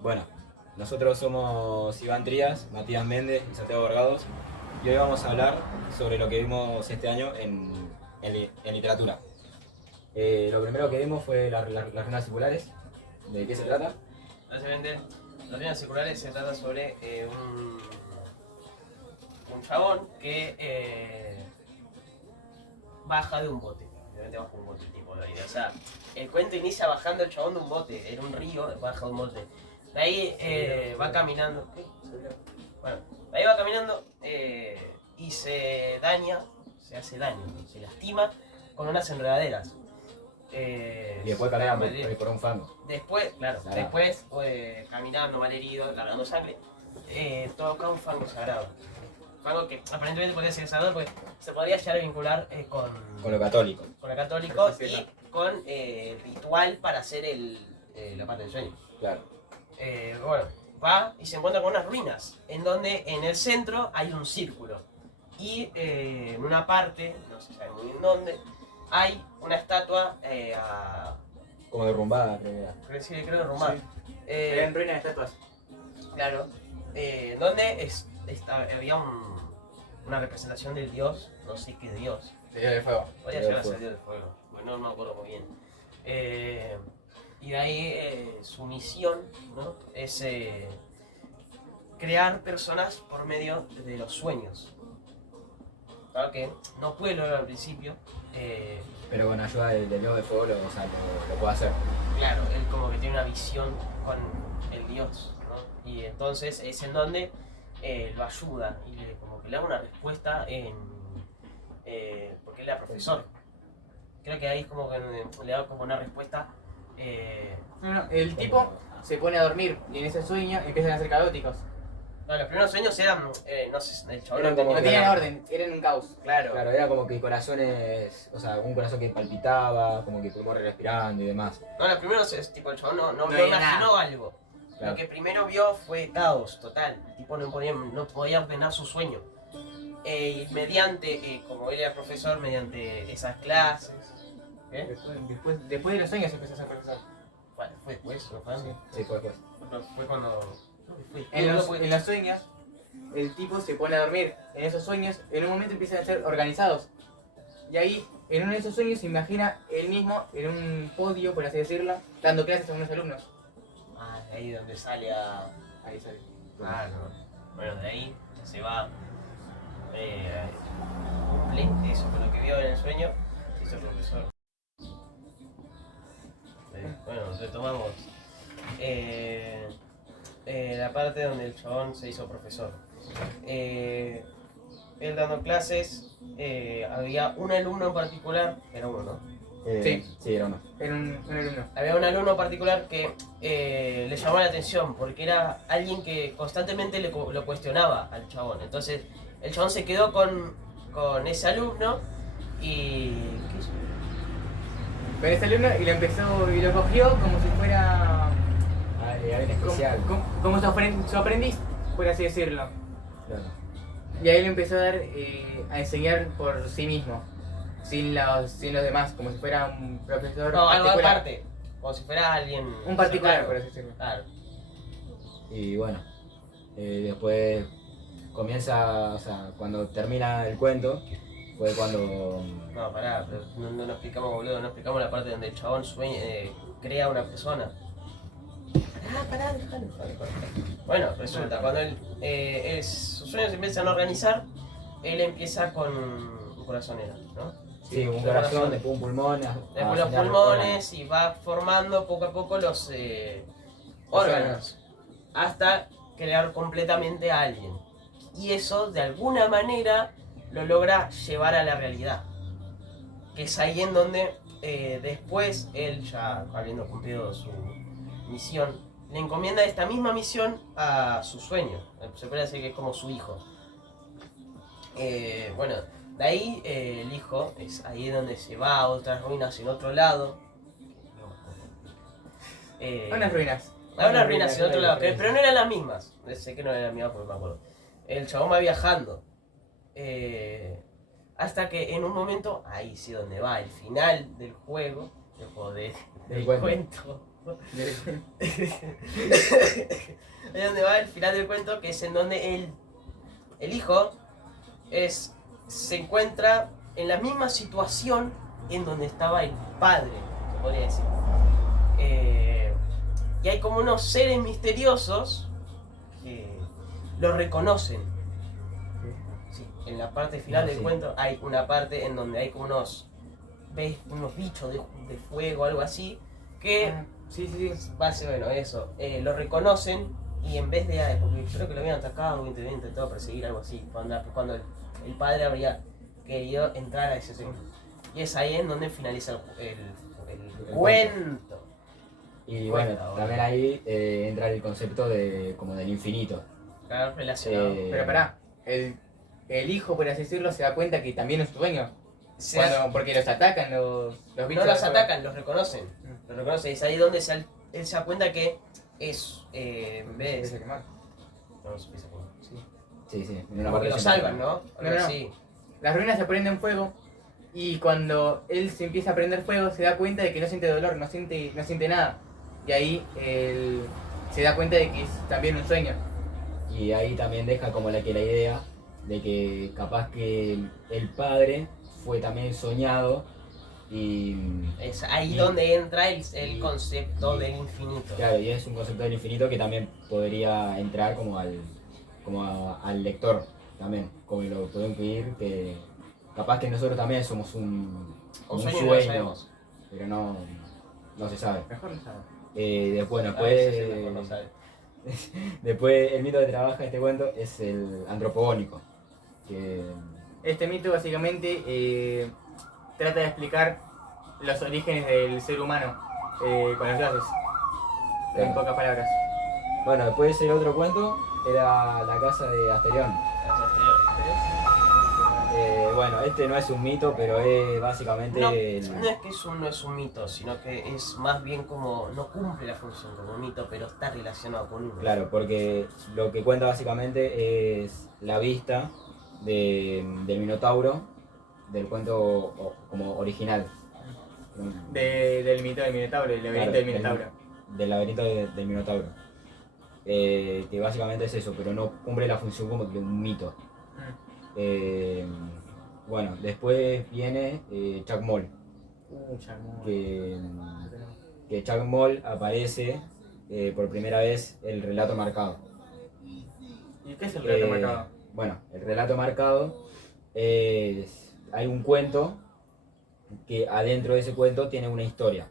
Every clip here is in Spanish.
Bueno, nosotros somos Iván Trías, Matías Méndez y Santiago Borgados y hoy vamos a hablar sobre lo que vimos este año en literatura. Lo primero que vimos fue las runas circulares. ¿De qué se trata? Básicamente, las líneas circulares se trata sobre un chabón que baja de un bote. Obviamente baja de un bote, tipo de vida. O sea, el cuento inicia bajando el chabón de un bote, en un río, baja de un bote. De ahí va caminando. ¿Qué? Bueno, de ahí va caminando y se daña, se hace daño, se lastima con unas enredaderas. Y después cargan por un fango. Después, claro, Sagrado. después caminando malherido, largando sangre, toca un fango sagrado. Fango que aparentemente podría ser sagrado porque se podría llegar a vincular Con lo católico. con lo católico y con ritual para hacer la parte del sueño. Claro. Bueno, va y se encuentra con unas ruinas, en donde en el centro hay un círculo. Y en una parte, no se sabe muy bien dónde, hay una estatua Como derrumbada, creo que era. creo derrumbada. Eran ruinas de estatuas. Claro. Donde había una representación del dios, no sé qué dios. De Dios de Fuego. Podría Dios llegar a del ser dios del fuego. Bueno, no me acuerdo muy bien. Y de ahí su misión, ¿no? Es crear personas por medio de los sueños. Claro que no puede lograr al principio. Pero con ayuda del Dios del Fuego lo puede hacer. Claro, él como que tiene una visión con el dios, ¿no? Y entonces es en donde lo ayuda y como que le da una respuesta porque él era profesor. Creo que ahí es como que le da como una respuesta. No, el tipo se pone a dormir y en ese sueño empiezan a ser caóticos. No, los primeros sueños eran, no sé, el chabón Eran no como No tenía- tenían orden, eran un caos. Claro. Claro, era como que corazones, o sea, un corazón que palpitaba, como que pulmón respirando y demás. No, los primeros es tipo el chabón no había imaginó nada. algo. Claro. Lo que primero vio fue caos total. El tipo no podía ordenar su sueño. Y mediante, como él era profesor, mediante esas clases. ¿Qué? Después de los sueños empieza a ser profesor. Bueno, fue después, ¿no fue antes? Sí, fue pues. Fue cuando. Fue. En los sueños, el tipo se pone a dormir. En esos sueños, en un momento empiezan a ser organizados. Y ahí, en uno de esos sueños, se imagina él mismo en un podio, por así decirlo, dando clases a unos alumnos. Ah, de ahí donde sale a. Ahí sale. Claro. Bueno, de ahí se va. Cumple eso con lo que vio en el sueño. Se hizo profesor. Bueno, retomamos. La parte donde el chabón se hizo profesor. Él dando clases, había un alumno en particular, era uno, ¿no? Sí. Sí, era uno. Era un alumno. Había un alumno en particular que le llamó la atención porque era alguien que constantemente lo cuestionaba al chabón. Entonces el chabón se quedó con ese alumno y... ¿qué hizo? Con ese alumno y lo empezó y lo cogió como si fuera. Alguien especial. Como su aprendiz, por así decirlo. Claro. Y ahí le empezó a dar a enseñar por sí mismo, sin los demás, como si fuera un profesor No, algo particular. aparte. Como si fuera alguien... Un particular, cercano. por así decirlo. Claro. Y bueno, después comienza, o sea, cuando termina el cuento, fue cuando... No, pará, pero no explicamos, boludo, no explicamos la parte donde el chabón crea una persona. Pará, déjalo. Bueno, resulta, cuando sus sueños se empiezan a organizar, él empieza con un corazonero, ¿no? Sí, un Los corazón, corazones. después un pulmón, Después los pulmones y va formando poco a poco los órganos hasta crear completamente a alguien. Y eso de alguna manera lo logra llevar a la realidad. Que es ahí en donde después él, ya habiendo cumplido su misión, le encomienda esta misma misión a su sueño. Se puede decir que es como su hijo. Bueno, de ahí el hijo es ahí donde se va a otras ruinas en otro lado. Unas ruinas. Hay unas ruinas en otro lado, pero no eran las mismas. Sé que no eran las mismas porque me acuerdo. El chabón va viajando. Hasta que en un momento, ahí sí donde va el final del juego del Del cuento. Es donde va el final del cuento, que es en donde el hijo se encuentra en la misma situación en donde estaba el padre, se podría decir. Y hay como unos seres misteriosos que lo reconocen. Sí, en la parte final del cuento hay una parte en donde hay como unos bichos de fuego, algo así, que Sí. va a ser bueno eso. Lo reconocen y en vez de, porque creo que lo habían atacado, habían intentado perseguir, algo así, cuando el padre habría querido entrar a ese templo. Y es ahí en donde finaliza el cuento. Y bueno, también ahí entra el concepto de como del infinito. Claro, relacionado. Pero pará, el hijo, por así decirlo, se da cuenta que también es sueño. Porque los atacan los bichos. No los atacan, los reconocen. Los reconocen. Es ahí donde él se da cuenta que es. En vez de. No se empieza a poner. Sí. Porque lo salvan, ¿no? No. Sí. Las ruinas se prenden fuego y cuando él se empieza a prender fuego se da cuenta de que no siente dolor, no siente nada. Y ahí él se da cuenta de que es también un sueño. Y ahí también deja como la idea de que capaz que el padre fue también soñado y... Es ahí donde entra el concepto del infinito. Claro, y es un concepto del infinito que también podría entrar como al lector también, como lo pueden incluir, que capaz que nosotros también somos un sueño, sueño, no sabemos. pero no se sabe. Mejor no sabe. Después Mejor no sabe. después el mito que trabaja este cuento es el antropogónico. Que, Este mito básicamente trata de explicar los orígenes del ser humano con los dioses, en pocas palabras. bueno, después el otro cuento era la casa de Asterión. Bueno, este no es un mito, pero es básicamente... No es que no es un mito, sino que es más bien como no cumple la función como un mito, pero está relacionado con uno. Claro, porque lo que cuenta básicamente es la vista del Minotauro, del cuento como original. Del mito del Minotauro, del laberinto del Minotauro. Del laberinto del Minotauro. Que básicamente es eso, pero no cumple la función como de un mito. Bueno, después viene Chuck Moll. Que Chuck Moll aparece por primera vez el relato marcado. ¿Y qué es el relato marcado? Bueno, el relato marcado es... Hay un cuento que adentro de ese cuento tiene una historia.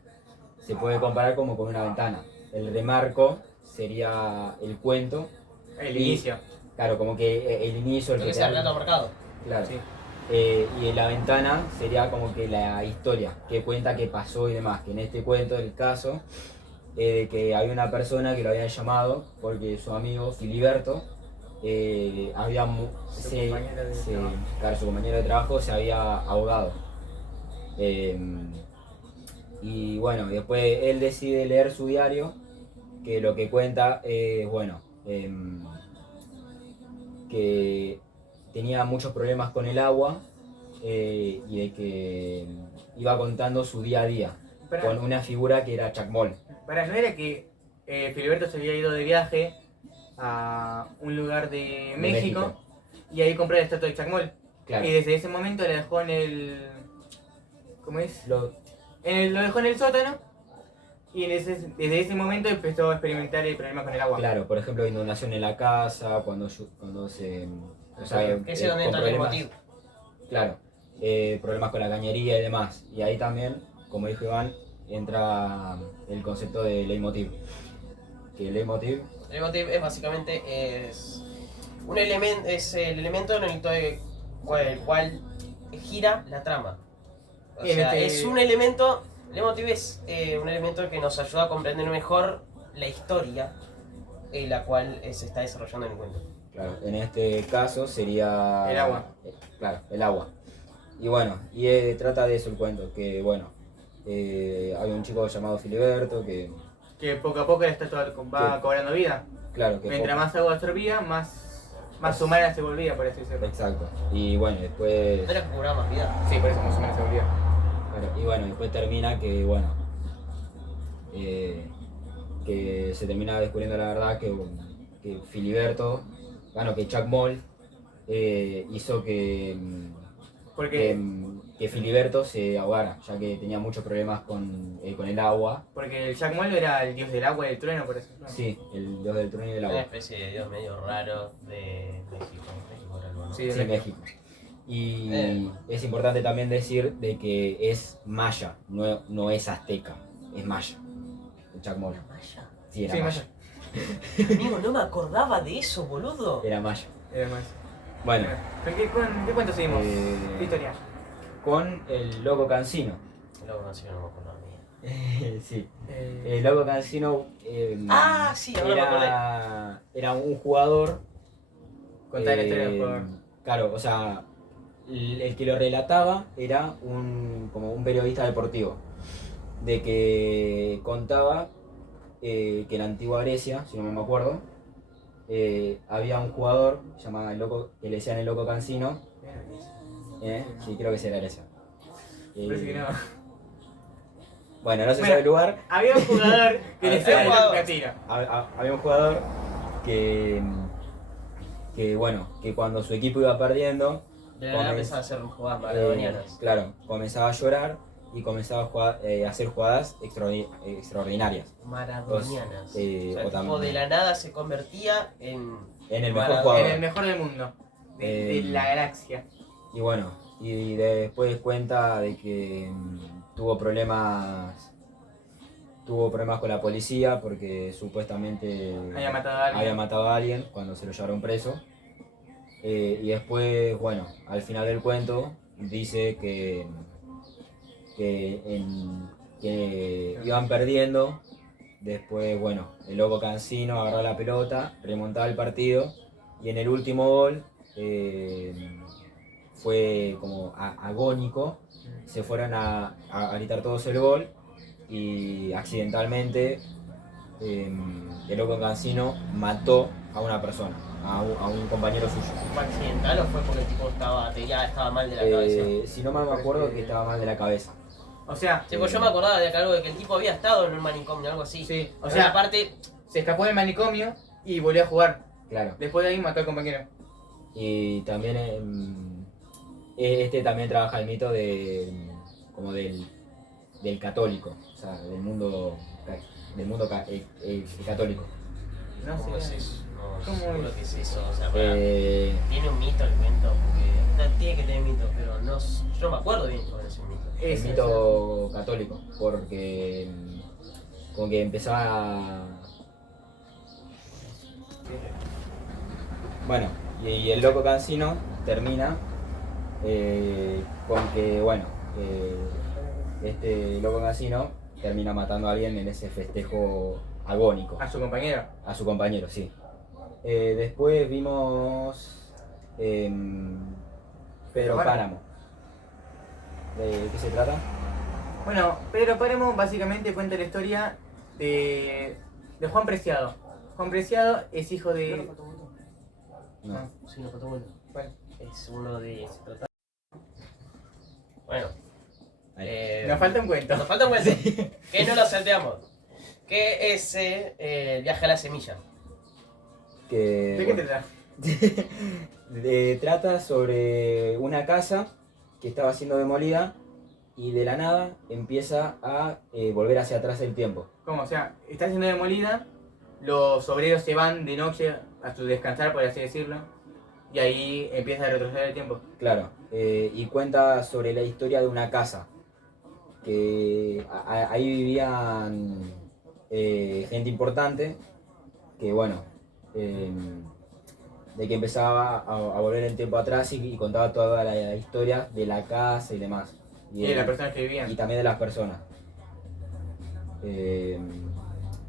Se puede comparar como con una ventana. El remarco sería el cuento. El inicio. Claro, como que el inicio... Lo que es el relato marcado. Claro. Sí. Y en la ventana sería como que la historia, que cuenta qué pasó y demás. Que en este cuento, el caso, que había una persona que lo habían llamado porque su amigo Filiberto su compañero de trabajo se había ahogado. Y bueno, después él decide leer su diario, que lo que cuenta es, que tenía muchos problemas con el agua y de que iba contando su día a día con una figura que era Chuck Moll. ¿No era que Filiberto se había ido de viaje a un lugar de México y ahí compró la estatua de Chuck Moll? Claro. Y desde ese momento la dejó en el... ¿Cómo es? Lo dejó en el sótano y desde ese momento empezó a experimentar el problema con el agua. Claro, por ejemplo, inundación en la casa, cuando se... O sea, Ese es donde entra el leitmotiv. Claro, problemas con la cañería y demás. Y ahí también, como dijo Iván, entra el concepto de leitmotiv. Que el leitmotiv... El leitmotiv es básicamente un elemento, es el elemento en el cual gira la trama. O sea, es un elemento, el leitmotiv es un elemento que nos ayuda a comprender mejor la historia en la cual se está desarrollando en el cuento. Claro, en este caso sería... El agua. Claro, el agua. Y bueno, trata de eso el cuento, que bueno, hay un chico llamado Filiberto que poco a poco la estatua va cobrando vida. Claro, que mientras más agua absorbía, más humana se volvía, por así decirlo. Exacto. Y bueno, después... ¿No era que cobraba más vida? Sí, por eso más humana se volvía. Claro, y bueno, después termina que bueno, que se termina descubriendo la verdad que Filiberto, bueno, que Chuck Moll hizo Porque, que Filiberto se ahogara, ya que tenía muchos problemas con el agua. porque el Jack Molo era el dios del agua y del trueno, por eso. ¿No? Sí, el dios del trueno y del Una agua. especie de dios medio raro de México. México era algo, ¿no? Sí, de Sí, México. México. Y es importante también decir de que es maya, no es azteca, es maya. El Chuck Moll. ¿Era maya? Sí, era Sí, maya. Maya. Amigo, no me acordaba de eso, boludo. Era maya. Era más. Bueno, ¿Con qué cuento seguimos? ¿Qué historia? con el loco Cancino. Luego no sé, no me acuerdo a mí. Sí. El loco Cancino Ah, sí, ahora me acordé. era un jugador. Contar la historia del jugador. Claro, o sea, el que lo relataba era como un periodista deportivo. De que contaba que en la antigua Grecia, si no me acuerdo, había un jugador llamado el loco, que le decían el loco Cancino. Sí, creo que será Grecia. Parece que no. Bueno, no se Bueno, sabe el lugar. Había un jugador que le decía el jugador. Catino. Había un jugador bueno, que cuando su equipo iba perdiendo, De verdad empezaba a hacer jugadas maradonianas. claro, comenzaba a llorar y comenzaba a hacer jugadas extraordinarias. Maradonianas. o sea, O sea, el tipo también- de la nada se convertía en En el mejor Maradona. jugador. En el mejor del mundo. De la galaxia. Y bueno, y después cuenta de que tuvo problemas con la policía porque supuestamente Había matado a alguien. cuando se lo llevaron preso. Y después, bueno, al final del cuento dice que iban perdiendo. Después, bueno, el loco Cancino agarró la pelota, remontaba el partido y en el último gol fue como agónico. Se fueron a gritar todos el gol y accidentalmente el loco Cancino mató a una persona, a un compañero suyo. ¿Fue accidental o fue porque el tipo ya estaba mal de la cabeza? Si no mal me acuerdo, que estaba mal de la cabeza. O sea, Sí, pues yo me acordaba de algo de que el tipo había estado en un manicomio, algo así. sí. O O sea, sea, aparte, se escapó del manicomio y volvió a jugar. Claro. Después de ahí mató al compañero. Y también este también trabaja el mito como del católico, o sea, del mundo católico. No ¿cómo es sé. eso? No, ¿Cómo seguro es? que es eso. O sea, Eh, tiene un mito el cuento, porque no tiene que tener mito, pero no, yo me acuerdo bien sobre ese mito. el Ese, mito católico, porque como que empezaba bueno, y el loco Cancino termina con que, bueno, este loco Cancino termina matando a alguien en ese festejo agónico. A su compañero. A su compañero, sí. Después vimos Pedro Páramo. ¿De qué se trata? Bueno, Pedro Páramo básicamente cuenta la historia de Juan Preciado. Juan Preciado es hijo de... No. Sí, no foto bueno. ¿Cuál? Es uno de... se trata- Bueno. Ahí. Nos falta un cuento. Nos falta un cuento. Que no lo salteamos. Que es el viaje a la semilla. Que, ¿De qué te bueno, trata? trata sobre una casa que estaba siendo demolida y de la nada empieza a volver hacia atrás el tiempo. ¿Cómo? O sea, está siendo demolida, los obreros se van de noche a su descansar, por así decirlo, y ahí empieza a retroceder el tiempo. Claro, y cuenta sobre la historia de una casa, que ahí vivían gente importante, que bueno, de que empezaba a volver el tiempo atrás y contaba toda la historia de la casa y demás. Y de las personas que vivían. Y también de las personas.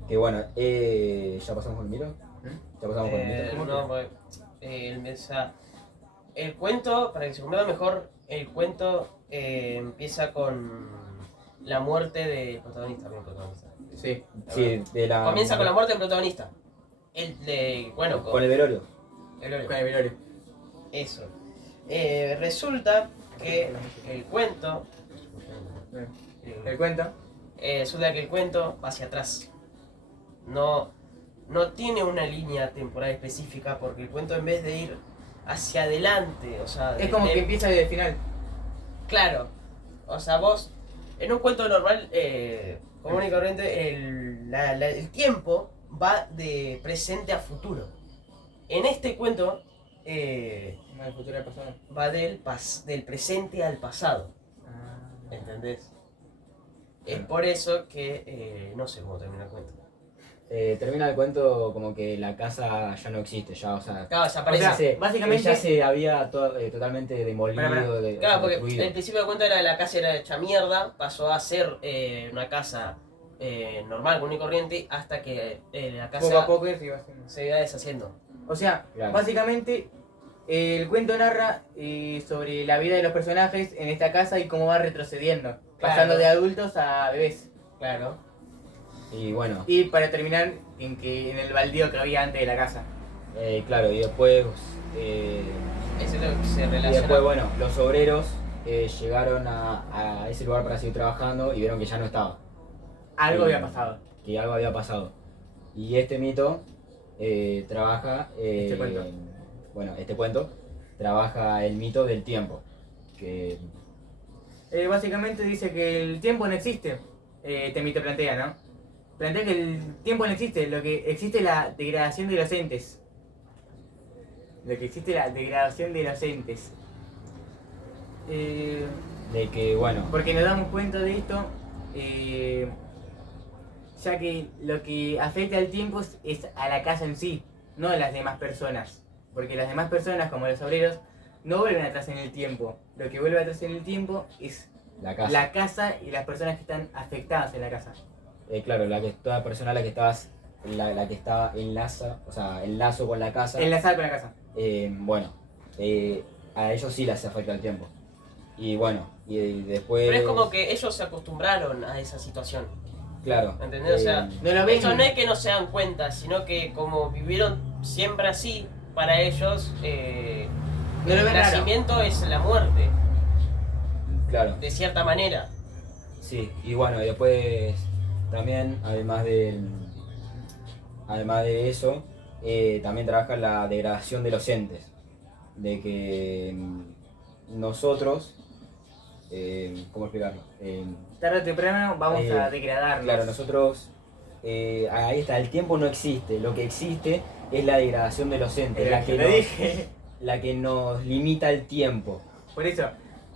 Que bueno, ¿ya pasamos con el mito? ¿Ya pasamos con el mito? ¿Cómo No, pues, el cuento, para que se comprenda mejor, el cuento empieza con la muerte del protagonista. Bien, protagonista. Sí. Sí, de la... Comienza con la muerte del protagonista. Bueno, Con el velorio. Con el velorio. Eso. Resulta que el cuento. El cuento. Resulta que el cuento va hacia atrás. no tiene una línea temporal específica, porque el cuento, en vez de ir hacia adelante, o sea... Es como que empieza desde el final. Claro, o sea, vos, en un cuento normal, común y corriente, el tiempo va de presente a futuro. En este cuento, No, el futuro al pasado. va del presente al pasado, Ah. ¿entendés? Es por eso que, no sé cómo termina el cuento. Termina el cuento como que la casa ya no existe, ya, o sea, Claro, desaparece. O sea, básicamente- ya se había totalmente demolido, Pará. Claro, porque destruido. el principio del cuento era la casa era hecha mierda, pasó a ser una casa normal, común y corriente, hasta que la casa Poco a poco se iba haciendo. se iba deshaciendo. O sea, Claro. básicamente el cuento narra sobre la vida de los personajes en esta casa y cómo va retrocediendo, pasando de adultos a bebés. Claro. Y bueno, Y para terminar en el baldío que había antes de la casa. claro, y después, Eso es lo que se y relaciona. después, bueno, los obreros llegaron a ese lugar para seguir trabajando y vieron que ya no estaba, Algo Sí. había pasado. que algo había pasado. Y este mito trabaja, Este cuento. bueno, este cuento trabaja el mito del tiempo, que Básicamente dice que el tiempo no existe. Este mito plantea, ¿no? Plantea que el tiempo no existe, lo que existe es la degradación de los entes. Lo que existe es la degradación de los entes. de que, bueno, Porque nos damos cuenta de esto, ya que lo que afecta al tiempo es a la casa en sí, no a las demás personas. Porque las demás personas, como los obreros, no vuelven atrás en el tiempo. Lo que vuelve atrás en el tiempo es la casa. la casa y las personas que están afectadas en la casa. Claro, toda persona a la que estabas, la que estaba en lazo con la casa, Enlazada con la casa. bueno, a ellos sí les afecta el tiempo. Y bueno, y después... Pero es como que ellos se acostumbraron a esa situación. Claro. ¿Entendés? O sea, No lo ven. eso no es que no se dan cuenta, sino que como vivieron siempre así, para ellos No lo el ven raro. nacimiento es la muerte, Claro, de cierta manera. sí. Y bueno, y después también, además de eso, también trabaja la degradación de los entes. De que nosotros... ¿cómo explicarlo? Tarde o temprano vamos Eh, a degradarnos. Claro, nosotros, ahí está, el tiempo no existe, lo que existe es la degradación de los entes, la que, Te dije. la que nos limita el tiempo. Por eso,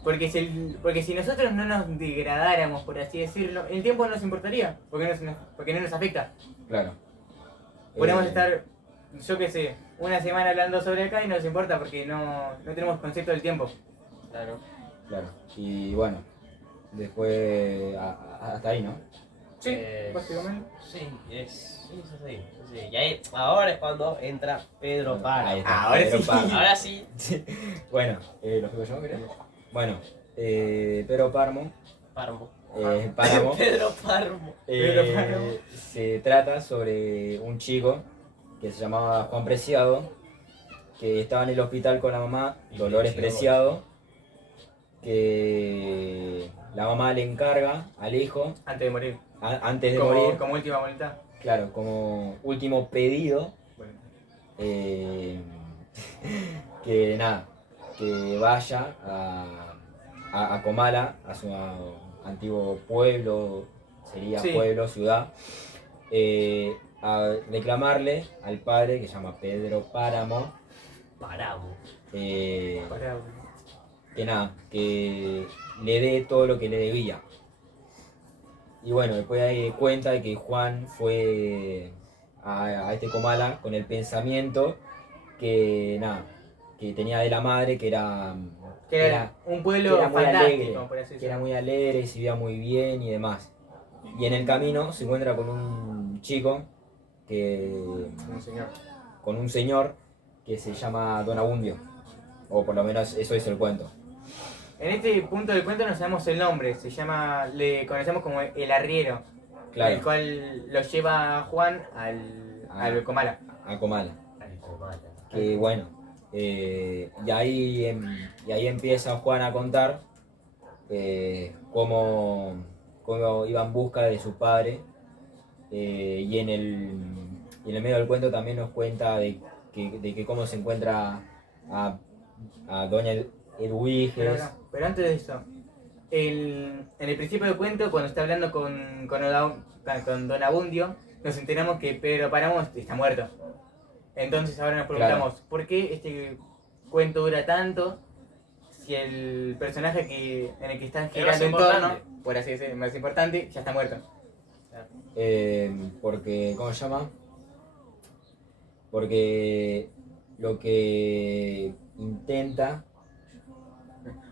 porque si nosotros no nos degradáramos, por así decirlo, el tiempo no nos importaría, porque no nos afecta. Claro. Podemos Eh, estar, yo qué sé, una semana hablando sobre acá y no nos importa porque no tenemos concepto del tiempo. Claro. Claro, y bueno, después, hasta ahí, ¿no? Sí, básicamente. Sí, es así. Y ahí, ahora es cuando entra Pedro Páramo. Ahí está, Ahora Pedro sí. Páramo. Ahora sí, Bueno, ¿lo explico yo, creo? Bueno, Pedro Páramo, Páramo. Páramo, Pedro Páramo. Pedro Páramo. se trata sobre un chico que se llamaba Juan Preciado, que estaba en el hospital con la mamá, Dolores Preciado, que la mamá le encarga al hijo, Antes de morir. antes de como, morir, como última voluntad. claro, como último pedido, Bueno. que nada, que vaya a Comala, a su antiguo pueblo, sería Sí. pueblo, ciudad, a reclamarle al padre, que se llama Pedro Páramo, Páramo. Para- que nada, que le dé todo lo que le debía. Y bueno, después ahí cuenta que Juan fue a este Comala con el pensamiento que nada, que tenía de la madre, que era un pueblo que era muy fantástico, alegre, por así que era decirlo. muy alegre y se vivía muy bien y demás. Y en el camino se encuentra con un chico Un señor. con un señor que se llama Don Abundio, o por lo menos eso es el cuento. En este punto del cuento no sabemos el nombre, le conocemos como el arriero, Claro, el cual lo lleva Juan al Comala. a Comala. Al Comala. Que bueno, y ahí empieza Juan a contar cómo iba en busca de su padre, y en el medio del cuento también nos cuenta de que cómo se encuentra a Doña Edwiges. Pero antes de eso, en el principio del cuento, cuando está hablando con Don Abundio, nos enteramos que Pedro Páramo está muerto. Entonces ahora nos preguntamos, ¿por qué este cuento dura tanto si el personaje en el que está girando en torno, por así decirlo, el más importante, ya está muerto? Porque, ¿cómo se llama? Porque lo que intenta...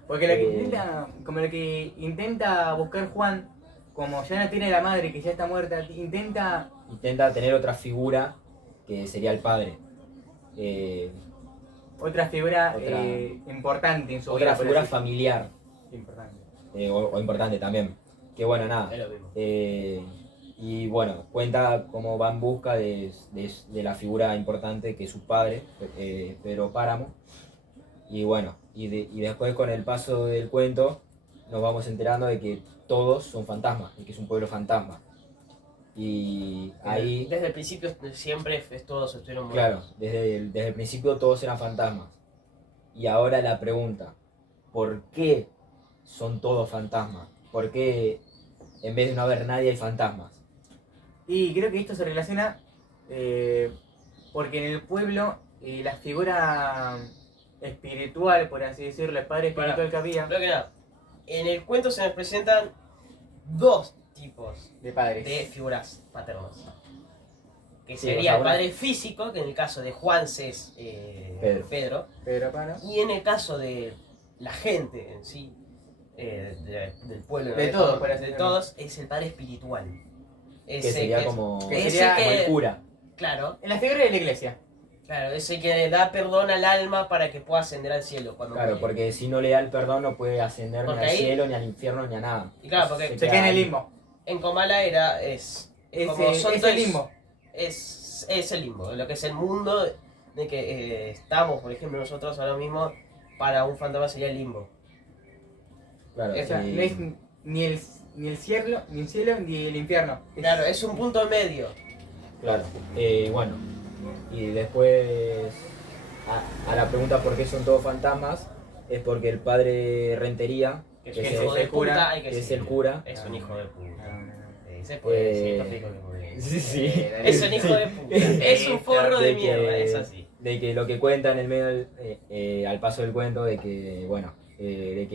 Porque lo que intenta buscar Juan, como ya no tiene la madre que ya está muerta, intenta tener otra figura que sería el padre. otra figura importante en su vida. Otra figura familiar. Importante. O importante también. Que bueno, nada. Es lo mismo. Y bueno, cuenta cómo va en busca de la figura importante que es su padre, Pedro Páramo. Y bueno, y después con el paso del cuento nos vamos enterando de que todos son fantasmas, y que es un pueblo fantasma. Y ahí, Desde el principio siempre todos estuvieron claro, muertos. desde el principio todos eran fantasmas. Y ahora la pregunta, ¿por qué son todos fantasmas? ¿Por qué en vez de no haber nadie hay fantasmas? Y creo que esto se relaciona porque en el pueblo la figura espiritual, por así decirlo, el padre espiritual que había, Primero que nada, en el cuento se nos presentan dos tipos de padres. de figuras paternas. Que Sí, sería o sea, el padre físico, que en el caso de Juanse es Pedro. Pedro Páramo. Y en el caso de la gente en sí, del pueblo, De todos, por así de decirlo. todos, es el padre espiritual. Que Ese sería que es- como, que ese sería como el que- cura. Claro, En la figura de la iglesia. claro, ese que da perdón al alma para que pueda ascender al cielo cuando Claro, muere. porque si no le da el perdón no puede ascender Porque ni al ahí- cielo, ni al infierno, ni a nada. Y claro, porque Se queda en el ahí. limbo. en Comala es como son Es dos- el limbo. es el limbo, lo que es el mundo de que estamos, por ejemplo, nosotros ahora mismo, para un fantasma sería el limbo. Claro, O sea, y- no es ni el cielo, ni el infierno. Claro, es un punto medio. claro. Bueno, y después a la pregunta por qué son todos fantasmas, es porque el padre Rentería, Que que es es un hijo el de cura, puta, hay que que es decirlo. el cura. Es un hijo de puta. No. Se puede decir, Eh, tópico que puede. Sí, sí. Es un hijo de puta. Es un forro de De mierda, que- es así. De que lo que cuenta en el medio al paso del cuento, de que, bueno, de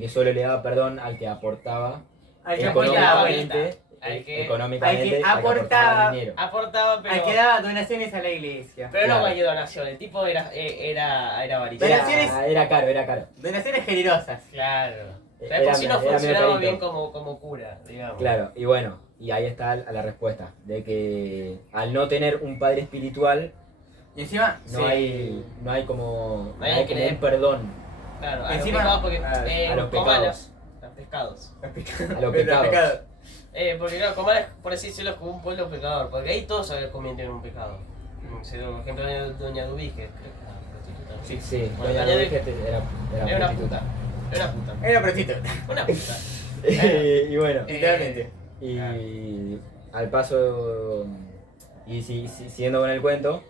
que solo le daba perdón al que aportaba Al que aportaba aportaba, guita. Al que económicamente, al que aportaba aportaba- dinero. Aportaba, pero. al que daba donaciones a la iglesia. Pero no Claro. cualquier donación, el tipo era avaricioso. Pero donaciones- Era caro. Donaciones generosas. Claro. O sea, Era- por si no era medio funcionaba carito. bien como cura, digamos. Claro, y bueno, y ahí está la respuesta, de que al no tener un padre espiritual, Y encima, no hay como, No hay que le un dé- perdón Claro, a Encima- los pecados, porque a los Comala- pecados. a los pescados. A los pecados. Porque claro, Comala es, por así decirlo, es como un pueblo pecador, porque ahí todos se convierten en un pecado. Por ejemplo, Doña Dubige, creo que era prostituta, ¿no? Sí, Bueno, doña Doña Dulce Era era una prostituta. puta. Era una puta. Era prostituta. Una puta. Y bueno, Literalmente. y al paso, y siguiendo con el cuento,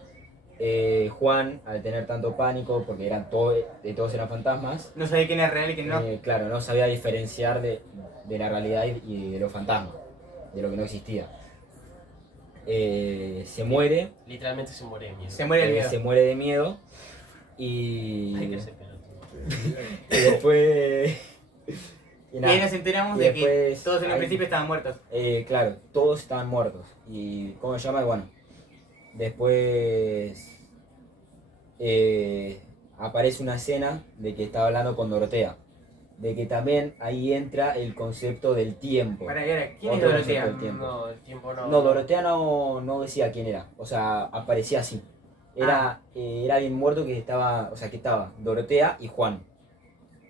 Juan, al tener tanto pánico, porque todos eran fantasmas, No sabía quién era real y quién no. claro, no sabía diferenciar de la realidad y de los fantasmas, de lo que no existía. Se muere, Literalmente se muere de miedo. Se muere el miedo. se muere de miedo y, Ay, que se pelotudo. y después... y Y nada, ahí nos enteramos y de que después todos en un ahí- principio estaban muertos. claro, todos estaban muertos. ¿Y cómo se llama? Bueno, después aparece una escena de que estaba hablando con Dorotea. De que también ahí entra el concepto del tiempo. Para, y ahora, ¿quién es Otro Dorotea? concepto del tiempo. No, el tiempo no. No, Dorotea no decía quién era. O sea, aparecía así. Era bien muerto que estaba, o sea, que estaba Dorotea y Juan.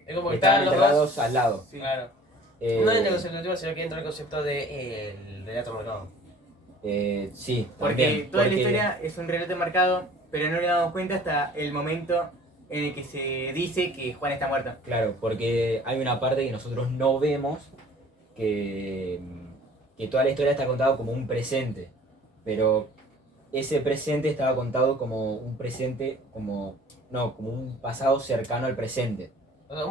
Es como que Estaban estaban los enterrados dos. al lado. Sí. Claro. Eh, No en el concepto del tiempo, sino que entra el concepto del relato marcado. Sí, Porque también, toda la porque- historia es un relato marcado, pero no le damos cuenta hasta el momento en el que se dice que Juan está muerto. Claro, porque hay una parte que nosotros no vemos, que que toda la historia está contada como un presente, pero ese presente estaba contado como un presente, como un pasado cercano al presente. O sea,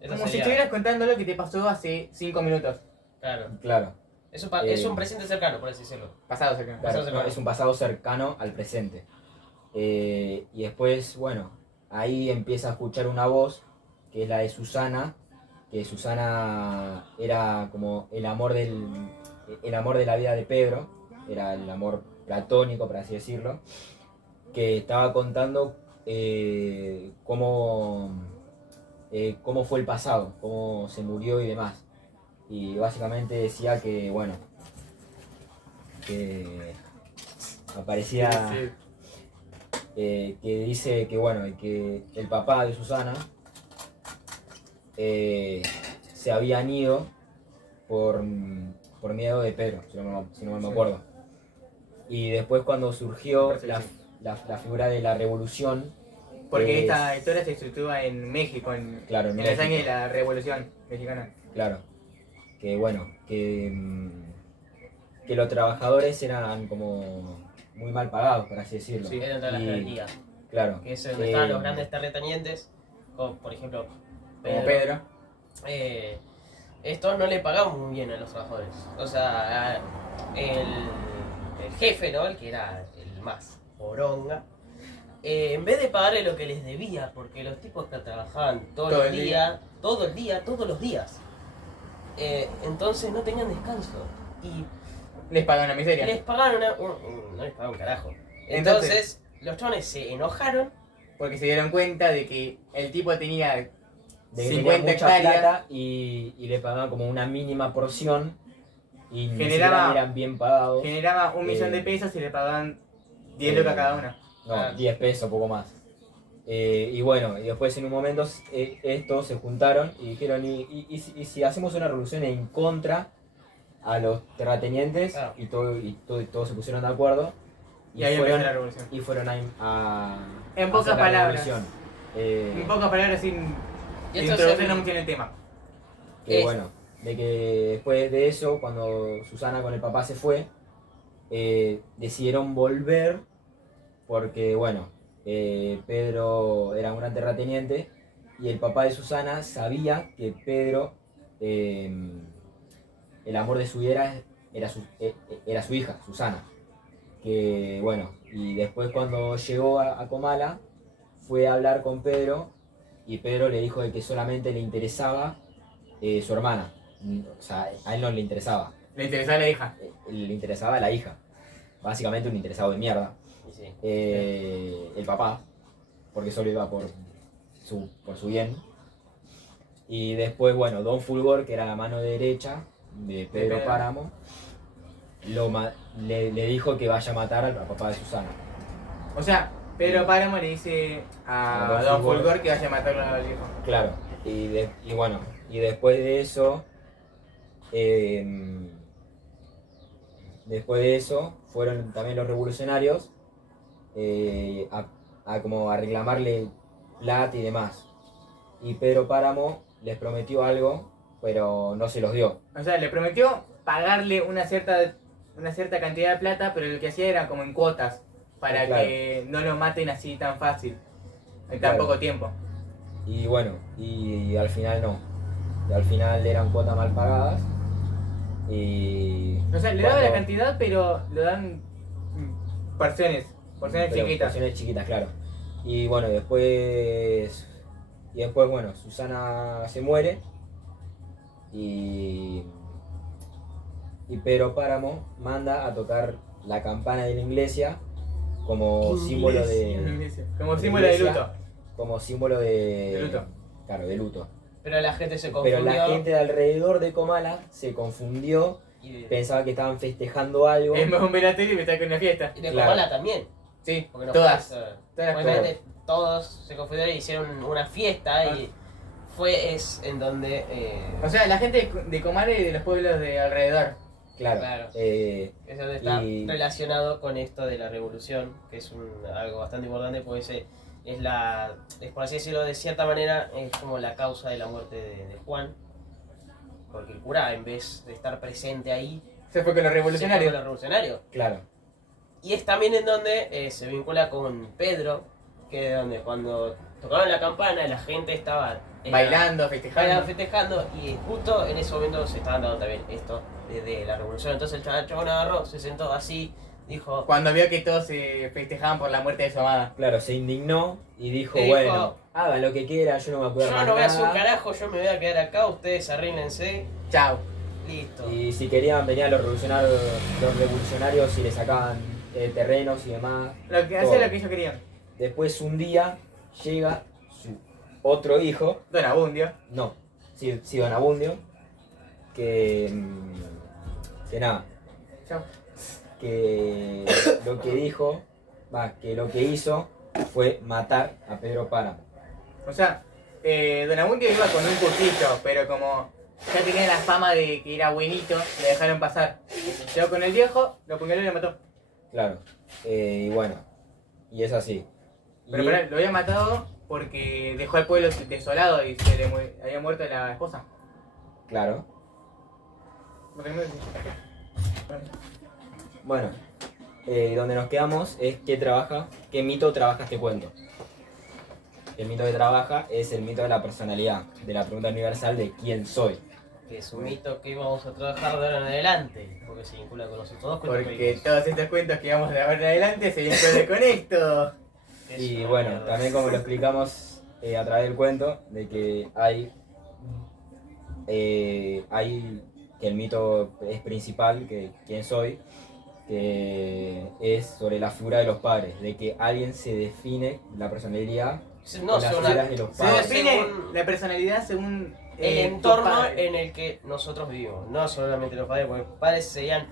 eso Como si sería- estuvieras contando lo que te pasó hace 5 minutos. Claro. Claro, Es un presente cercano, por así decirlo. Pasado, cercano. claro, cercano. no, es un pasado cercano al presente. Y después, bueno, ahí empieza a escuchar una voz, que es la de Susana, que Susana era como el amor de la vida de Pedro, era el amor platónico, por así decirlo, que estaba contando cómo fue el pasado, cómo se murió y demás. Y básicamente decía que, bueno, que aparecía, Sí. que dice que, bueno, que el papá de Susana se habían ido por miedo de Pedro, si no me Sí. acuerdo. Y después cuando surgió Me parece que la, sí. la figura de la revolución, Porque es- esta historia se sitúa en México, Claro, en en los México. años de la Revolución Mexicana. claro, que bueno, que los trabajadores eran como muy mal pagados, por así decirlo. Sí. Es dentro de la Y, jerarquía. claro, Que es donde estaban los grandes terratenientes, como por ejemplo Como Pedro. Estos no le pagaban muy bien a los trabajadores. O sea, el jefe, ¿no? El que era el más poronga, en vez de pagarle lo que les debía, porque los tipos que trabajaban todo el día, todos los días, entonces no tenían descanso. Y Les pagan una miseria. les pagaron no les pagaron un carajo. Entonces, los chones se enojaron. Porque se dieron cuenta de que el tipo tenía de que 50 tenía mucha hectáreas. plata y le pagaban como una mínima porción y ni Generaba- siquiera eran bien pagados. Generaba 1.000.000 de Eh, pesos y le pagaban 10 eh, lucas cada uno. No, 10 pesos, poco más. Y bueno, y después en un momento estos se juntaron y dijeron, ¿y si hacemos una revolución en contra a los terratenientes? Claro. Y todos se pusieron de acuerdo. Y ahí fueron, empezó la revolución. y fueron En a pocas hacer la palabras. revolución. En pocas palabras, sin Y esto introducirnos mucho en el tema. Que Es- bueno, de que después de eso, cuando Susana con el papá se fue, decidieron volver porque, bueno, Pedro era un gran terrateniente y el papá de Susana sabía que Pedro, el amor de su vida era su hija, Susana. Que, bueno, y después cuando llegó a Comala, fue a hablar con Pedro y Pedro le dijo de que solamente le interesaba su hermana. O sea, a él no le interesaba. Le interesaba la hija. Le interesaba la hija. Básicamente un interesado de mierda. Y sí. El papá, porque solo iba por su bien. Y después, bueno, Don Fulgor, que era la mano derecha de Pedro Pedro. Páramo, le dijo que vaya a matar al papá de Susana. O sea, Pedro Páramo le dice a A Don Don Fulgor que vaya a matarlo al hijo. Claro, y bueno, y después de eso, fueron también los revolucionarios a como a reclamarle plata y demás. Y Pedro Páramo les prometió algo, pero no se los dio. O sea, le prometió pagarle una cierta cantidad de plata, pero lo que hacía era como en cuotas, para Claro. que no lo maten así tan fácil, en tan Claro. poco tiempo. Y bueno, y al final no. Y al final eran cuotas mal pagadas. Y O sea, le daba la cuando- cantidad, pero lo dan porciones pero chiquitas. porciones chiquitas, claro. Y bueno, después bueno, Susana se muere y Pedro Páramo manda a tocar la campana de la iglesia como símbolo Como de símbolo de iglesia, luto. como símbolo de luto. Claro, de luto. Pero la gente se Pero confundió. la gente de alrededor de Comala se confundió, y pensaba que estaban festejando algo. Es más un velatorio y me está con una fiesta. de claro. Comala también. Sí, Porque no todas. fue eso. Todas. Obviamente todos se confundieron y hicieron una fiesta y es en donde O sea, la gente de Comare y de los pueblos de alrededor. Claro. Claro. eh, es donde está y- relacionado con esto de la revolución, que es algo bastante importante, pues es por así decirlo de cierta manera, es como la causa de la muerte de Juan. Porque el cura, en vez de estar presente ahí, Se fue con los se fue revolucionarios. con los revolucionarios. Claro, Y es también en donde se vincula con Pedro, que es donde cuando tocaron la campana la gente estaba Bailando, bailando, festejando. festejando, y justo en ese momento se estaban dando también esto de la revolución. Entonces el chabón agarró, se sentó así, dijo, Cuando vio que todos se festejaban por la muerte de su amada. claro, se indignó y dijo, Y dijo, bueno, hagan lo que quieran, yo no me acuerdo yo más no voy a hacer un nada. carajo, yo me voy a quedar acá, ustedes arréglense, Chao. listo. Y si querían venían los revolucionarios y le sacaban terrenos y demás. Lo que todo. hacía lo que ellos querían. Después un día llega su otro hijo, Don Abundio. no, sí Don Abundio, que nada, Chao. que lo que dijo, que lo que hizo fue matar a Pedro Páramo. O sea, Don Abundio iba con un cuchillo, pero como ya tenía la fama de que era buenito, le dejaron pasar. Llegó con el viejo, lo apuñaló y lo mató. Claro, y bueno, y es así. Pero Y- pará, lo había matado porque dejó al pueblo desolado y se le había muerto la esposa. Claro, bueno, donde nos quedamos es qué mito trabaja este cuento. El mito que trabaja es el mito de la personalidad, de la pregunta universal de quién soy. Que es un mito que vamos a trabajar de ahora en adelante, porque se vincula con los otros dos cuentos Porque películas. todos estos cuentos que vamos a ver en adelante se vinculan con esto. Es Y una bueno, mierda. también como lo explicamos a través del cuento, de que hay que el mito es principal, que quién soy, que es sobre la figura de los padres, de que alguien se define la personalidad No, con las son figuras de los Se padres. define según la personalidad según el tus entorno padres. en el que nosotros vivimos, no solamente los padres, porque los padres serían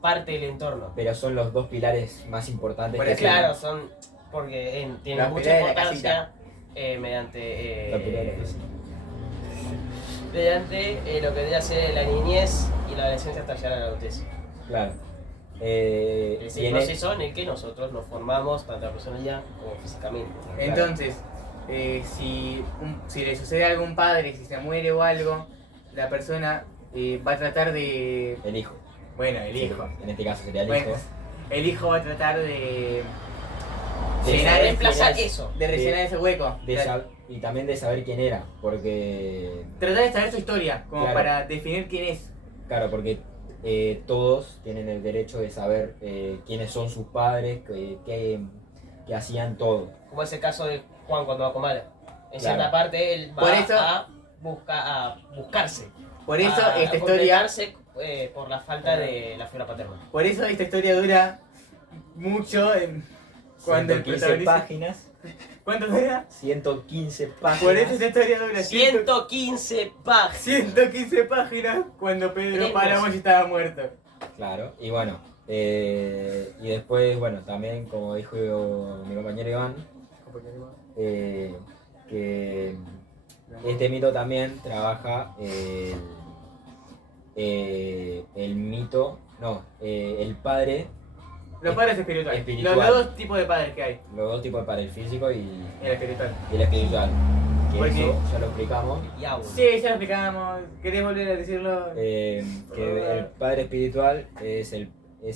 parte del entorno. Pero son los dos pilares más importantes Por que eso, Claro, son porque tienen Los mucha pilares de la importancia mediante Los pilares, sí. mediante lo que debería ser la niñez y la adolescencia hasta llegar a la adultez. Claro. Es Y el en proceso en el que nosotros nos formamos tanto la personalidad como físicamente. Entonces, si le sucede algo a un padre, si se muere o algo, la persona va a tratar de... el hijo. Bueno, el hijo. En este caso sería el Bueno, hijo. el hijo va a tratar de... De llenar reemplazar ese- eso. De rellenar ese hueco. Y también de saber quién era, porque Tratar de saber su historia, como Claro. para definir quién es. claro, porque todos tienen el derecho de saber quiénes son sus padres, que hacían todo. Como es el caso de Juan cuando va con Mala. En Claro. cierta parte él va Por eso- a buscarse. Por eso a esta historia... completarse, por la falta de la figura paterna. Por eso esta historia dura mucho cuando el 115 protagonista... páginas, ¿Cuánto dura? 115 páginas. Por eso esta historia dura 115 páginas. 115 páginas cuando Pedro Lengos. Páramo ya estaba muerto. Claro, y bueno, y después, bueno, también como dijo mi compañero Iván, que este mito también trabaja el mito, el padre, Los padres espirituales. Espiritual. Los dos tipos de padres que hay. los dos tipos de padre, el físico y El espiritual. el espiritual. Que Porque- eso ya lo explicamos, Y agua. Sí, ya lo explicábamos. ¿Querés volver a decirlo? que el padre espiritual es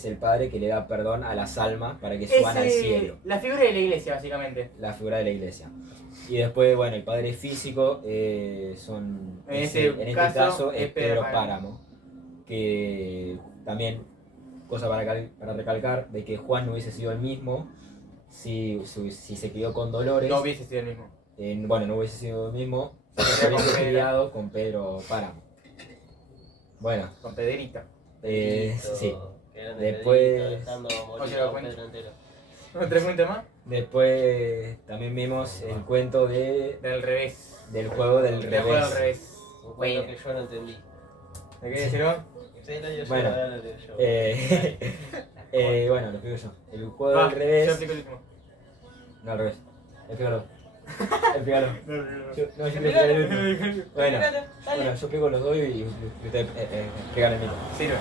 el padre que le da perdón a las almas para que suban al cielo. La figura de la iglesia, básicamente. La figura de la iglesia. Y después, bueno, el padre físico En en este caso, caso es es Pedro Pedro Páramo, que también, cosa para recalcar, de que Juan no hubiese sido el mismo si se crió con Dolores, No hubiese sido el mismo. bueno, no hubiese sido el mismo si se Con hubiese Pedro. criado con Pedro Páramo. Bueno, Con Pedrito. sí. Que era de Después- Pedrito, dejando morir Oye, lo a un cuento. Pedro entero. ¿Otra cuenta más? Después también vimos el cuento Del revés. del juego del Del juego al revés. revés. Un cuento Bueno. que yo no entendí. ¿De qué decirlo? Sí, no, yo Bueno, ahora lo digo yo. Bueno, lo explico yo. El juego Va, del revés. Yo explico el último. No, al revés. Explícalo. Explícalo. No, no, no. Yo explico el último. Bueno, Dale. bueno, yo explico los dos y ustedes explican el mío. Sirve.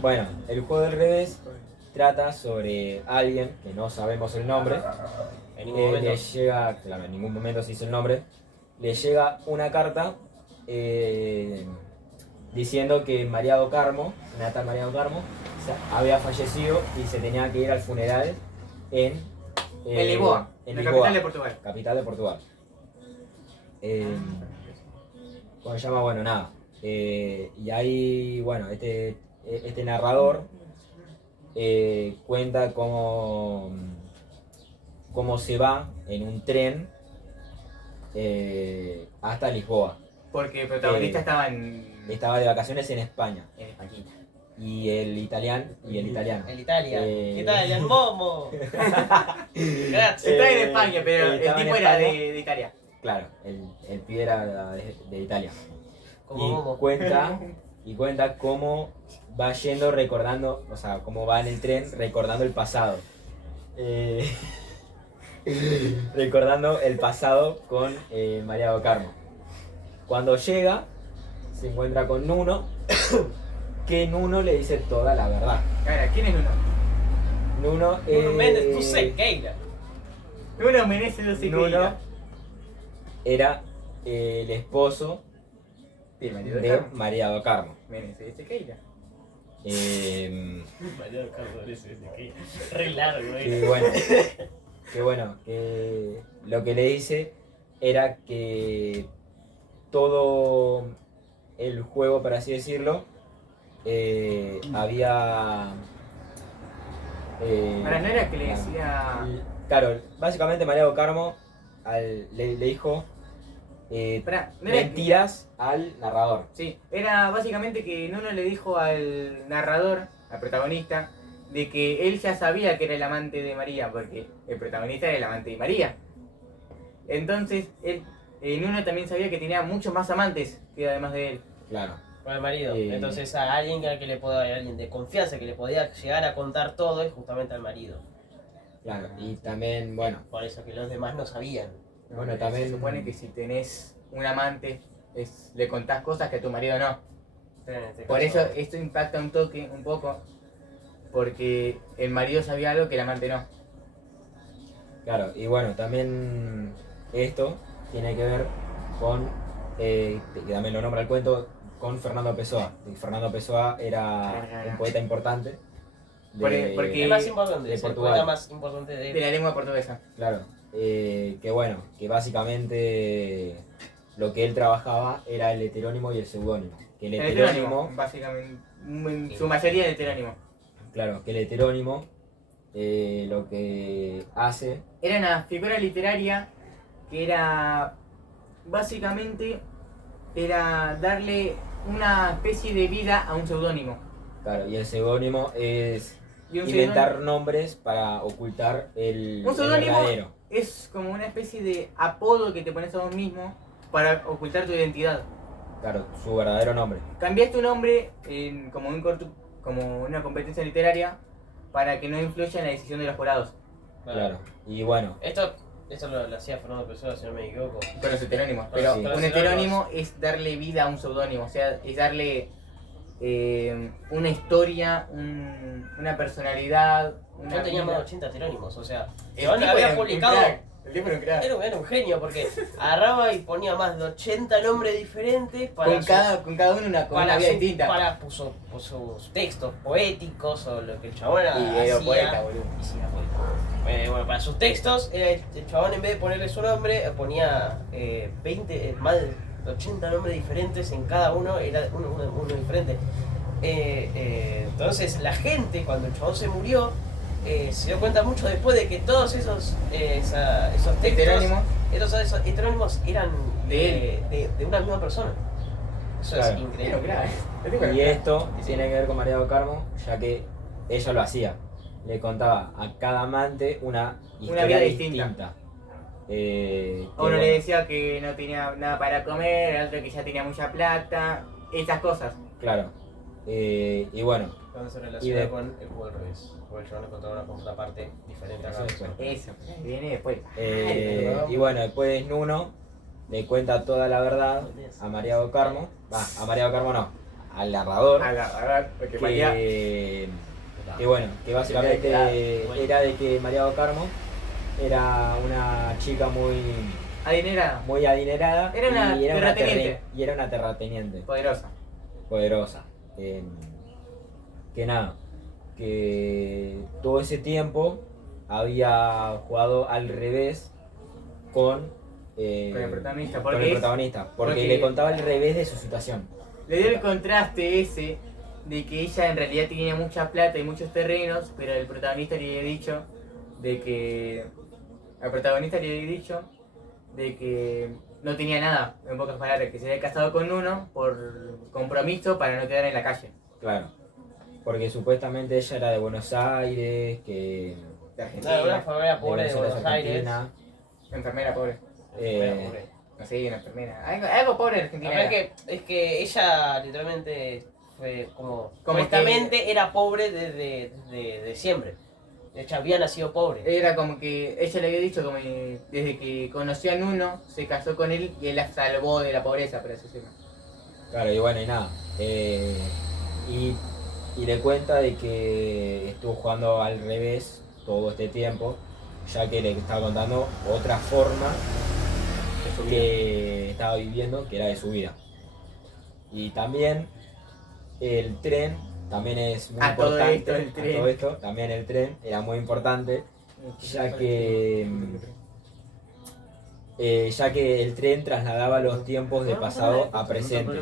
Bueno, el juego del revés trata sobre alguien que no sabemos el nombre. En ningún momento. Le llega, claro, en ningún momento se dice el nombre. Le llega una carta diciendo que María do Carmo, una tal María do Carmo, había fallecido y se tenía que ir al funeral en Lisboa, en la Lisboa, capital de Portugal. capital de Portugal. ¿Cómo se llama? Bueno, nada. Y ahí, bueno, este narrador cuenta cómo se va en un tren hasta Lisboa. Porque el protagonista Estaba de vacaciones en España. en Españita. Y el italiano. El Italian Momo. Gracias. Está en España, pero el estaba en tipo era España. de Italia. Claro, el pibe era de Italia. Como Y Momo. cuenta cómo va yendo recordando, o sea, cómo va en el tren recordando el pasado. Recordando el pasado con María do Carmo. Cuando llega, se encuentra con Nuno, que Nuno le dice toda la verdad. Ahora, ¿quién es Nuno? Nuno Nuno Méndez, tú Sequeira. Nuno merece dos Nuno era el esposo de María do Carmo. Menezes de Sequeira. Re largo, Que bueno, que lo que le dice era que todo el juego, por así decirlo, había... Ahora, ¿no era que le decía...? Claro, básicamente María do Carmo le dijo Pará, ¿no era que- mentiras al narrador. Sí, era básicamente que Nuno le dijo al narrador, al protagonista, de que él ya sabía que era el amante de María, porque el protagonista era el amante de María. Entonces, Nuno también sabía que tenía muchos más amantes que además de él. Claro. Con el marido. Eh. Entonces a alguien al que le podía, a alguien de confianza que le podía llegar a contar todo es justamente al marido. Claro, y también, bueno, Por eso que los demás no sabían. Bueno, también- Se supone que si tenés un amante, le contás cosas que a tu marido no. Pero en este Por caso- eso esto impacta un poco, porque el marido sabía algo que el amante no. claro, y bueno, también esto tiene que ver con, que también lo nombra el cuento, con Fernando Pessoa. Y Fernando Pessoa era un poeta importante Porque- El más importante, de es el Portugal. poeta más importante De de... la lengua portuguesa. Claro, que bueno, que básicamente lo que él trabajaba era el heterónimo y el seudónimo. Que el El heterónimo, heterónimo, básicamente, en su mayoría el heterónimo. claro, que el heterónimo lo que hace, Era una figura literaria que era, básicamente, era darle una especie de vida a un seudónimo. claro, y el seudónimo es Y un inventar nombres para ocultar el Un seudónimo verdadero. es como una especie de apodo que te pones a vos mismo para ocultar tu identidad. Claro, su verdadero nombre. Cambias tu nombre como una competencia literaria para que no influya en la decisión de los jurados. Claro. Y bueno, Esto lo hacía Fernando Pessoa, si no me equivoco. Con los heterónimos. Pero Sí. un heterónimo es darle vida a un seudónimo, o sea, es darle una historia, una personalidad. Yo tenía más vida. de 80 heterónimos, o sea, El yo tipo había era un publicado... crack, el tipo era un crack. Era un genio porque agarraba y ponía más de 80 nombres diferentes para Con cada uno con una vida distinta. puso sus textos poéticos o lo que el chabón Y era hacía. poeta, boludo. Y sí, era poeta. Bueno, para sus textos, el chabón en vez de ponerle su nombre, ponía 20, más de 80 nombres diferentes en cada uno, era uno diferente. Entonces la gente, cuando el chabón se murió, se dio cuenta mucho después de que todos esos textos, Heterónimos. esos heterónimos eran De de una misma persona. Eso Claro. es Era increíble. un crack. El tipo era y un crack. esto tiene que ver con María do Carmo, ya que ella lo hacía. Le contaba a cada amante una historia vida distinta. distinta. Que A uno le bueno, decía que no tenía nada para comer, al otro que ya tenía mucha plata, esas cosas. Claro. Y bueno, Cuando se Y relaciona de- con el juego al revés. Porque el chabón encontraba una contraparte diferente a Eso cada es persona. Eso, viene después. y bueno, después Nuno le cuenta toda la verdad a María do Carmo. A María do Carmo no, al narrador. A la verdad, porque María. Que bueno, que básicamente Claro, bueno. era de que María do Carmo era una chica muy Adinerada. muy adinerada Era una y terrateniente. y era una terrateniente Poderosa. poderosa. Que nada, que todo ese tiempo había jugado al revés con, Con el protagonista, con porque el es- protagonista, porque porque- le contaba el revés de su situación. Le dio el contraste ese de que ella en realidad tenía mucha plata y muchos terrenos, pero el protagonista le había dicho de que. Al protagonista le había dicho de que no tenía nada, en pocas palabras, que se había casado con uno por compromiso para no quedar en la calle. Claro, porque supuestamente ella era de Buenos Aires, que De No, una Argentina, familia pobre de Buenos Aires. Argentina. enfermera pobre. Eh, Pobre. No sé, una enfermera. Algo pobre en La Argentina. verdad Era. es que ella literalmente fue como Como supuestamente era pobre desde siempre. De hecho, había nacido pobre. Era como que ella le había dicho como desde que conoció a Nuno, se casó con él y él la salvó de la pobreza, por así decirlo. Claro, y bueno, y nada. Y le cuenta de que estuvo jugando al revés todo este tiempo, ya que le estaba contando otra forma que estaba viviendo, que era de su vida. Y también el tren, también es muy A todo importante. esto, el a tren. todo esto, también el tren era muy importante, ya que el tren trasladaba los tiempos de pasado a presente.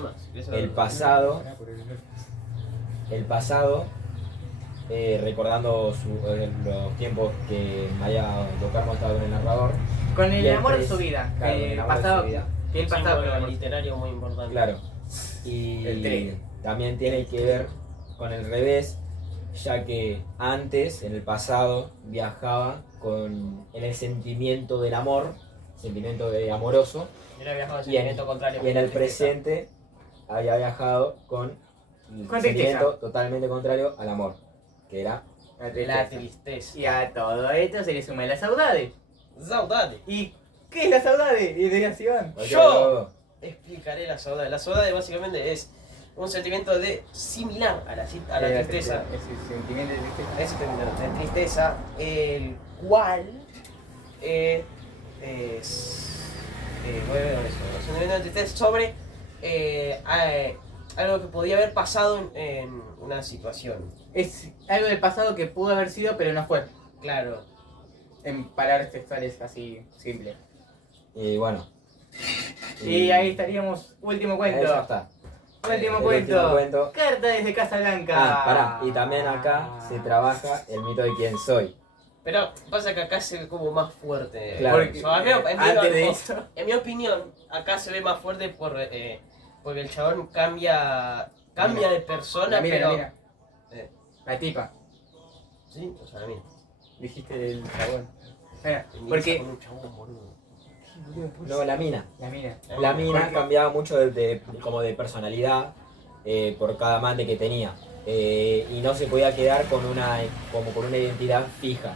El pasado, recordando los tiempos que Maya Docarmo estaba con el narrador. Con el Y el amor de pres- su vida, claro, con que el amor de pasaba, su vida. que él Un pasaba por el símbolo amor. literario muy importante. Claro. Y El tren. también tiene que ver con el revés, ya que antes, en el pasado, viajaba en el sentimiento del amor, sentimiento de amoroso, Hubiera viajado al y en, sentimiento contrario. y en el tristeza. presente había viajado con el Con sentimiento tristeza. totalmente contrario al amor, que era La La tristeza. tristeza. Y a todo esto se le suma la saudade. Saudade. ¿Y qué es la saudade? Y de Iván. Yo explicaré la saudade. La saudade básicamente es un sentimiento similar a la tristeza. Ese sentimiento de tristeza. Es de tristeza, el cual es bueno, eso, los sentimientos de tristeza sobre algo que podía haber pasado en una situación. Es algo del pasado que pudo haber sido, pero no fue. Claro. En palabras textuales así simples. Y bueno. Y ahí estaríamos. Último cuento. Eso está. Último El cuento. último cuento. Carta desde Casablanca. Ah, pará. Y también acá se trabaja el mito de quién soy. Pero pasa que acá se ve como más fuerte. Claro. Porque, O sea, antes de eso. en mi opinión, acá se ve más fuerte porque el chabón cambia de persona, Mira, pero... mira. Eh, La tipa. sí, o sea, mira. Dijiste el chabón. Bueno, Con porque. un chabón, boludo. No, la mina. La mina. La mina Porque- cambiaba mucho como de personalidad por cada amante que tenía. Y no se podía quedar con con una identidad fija.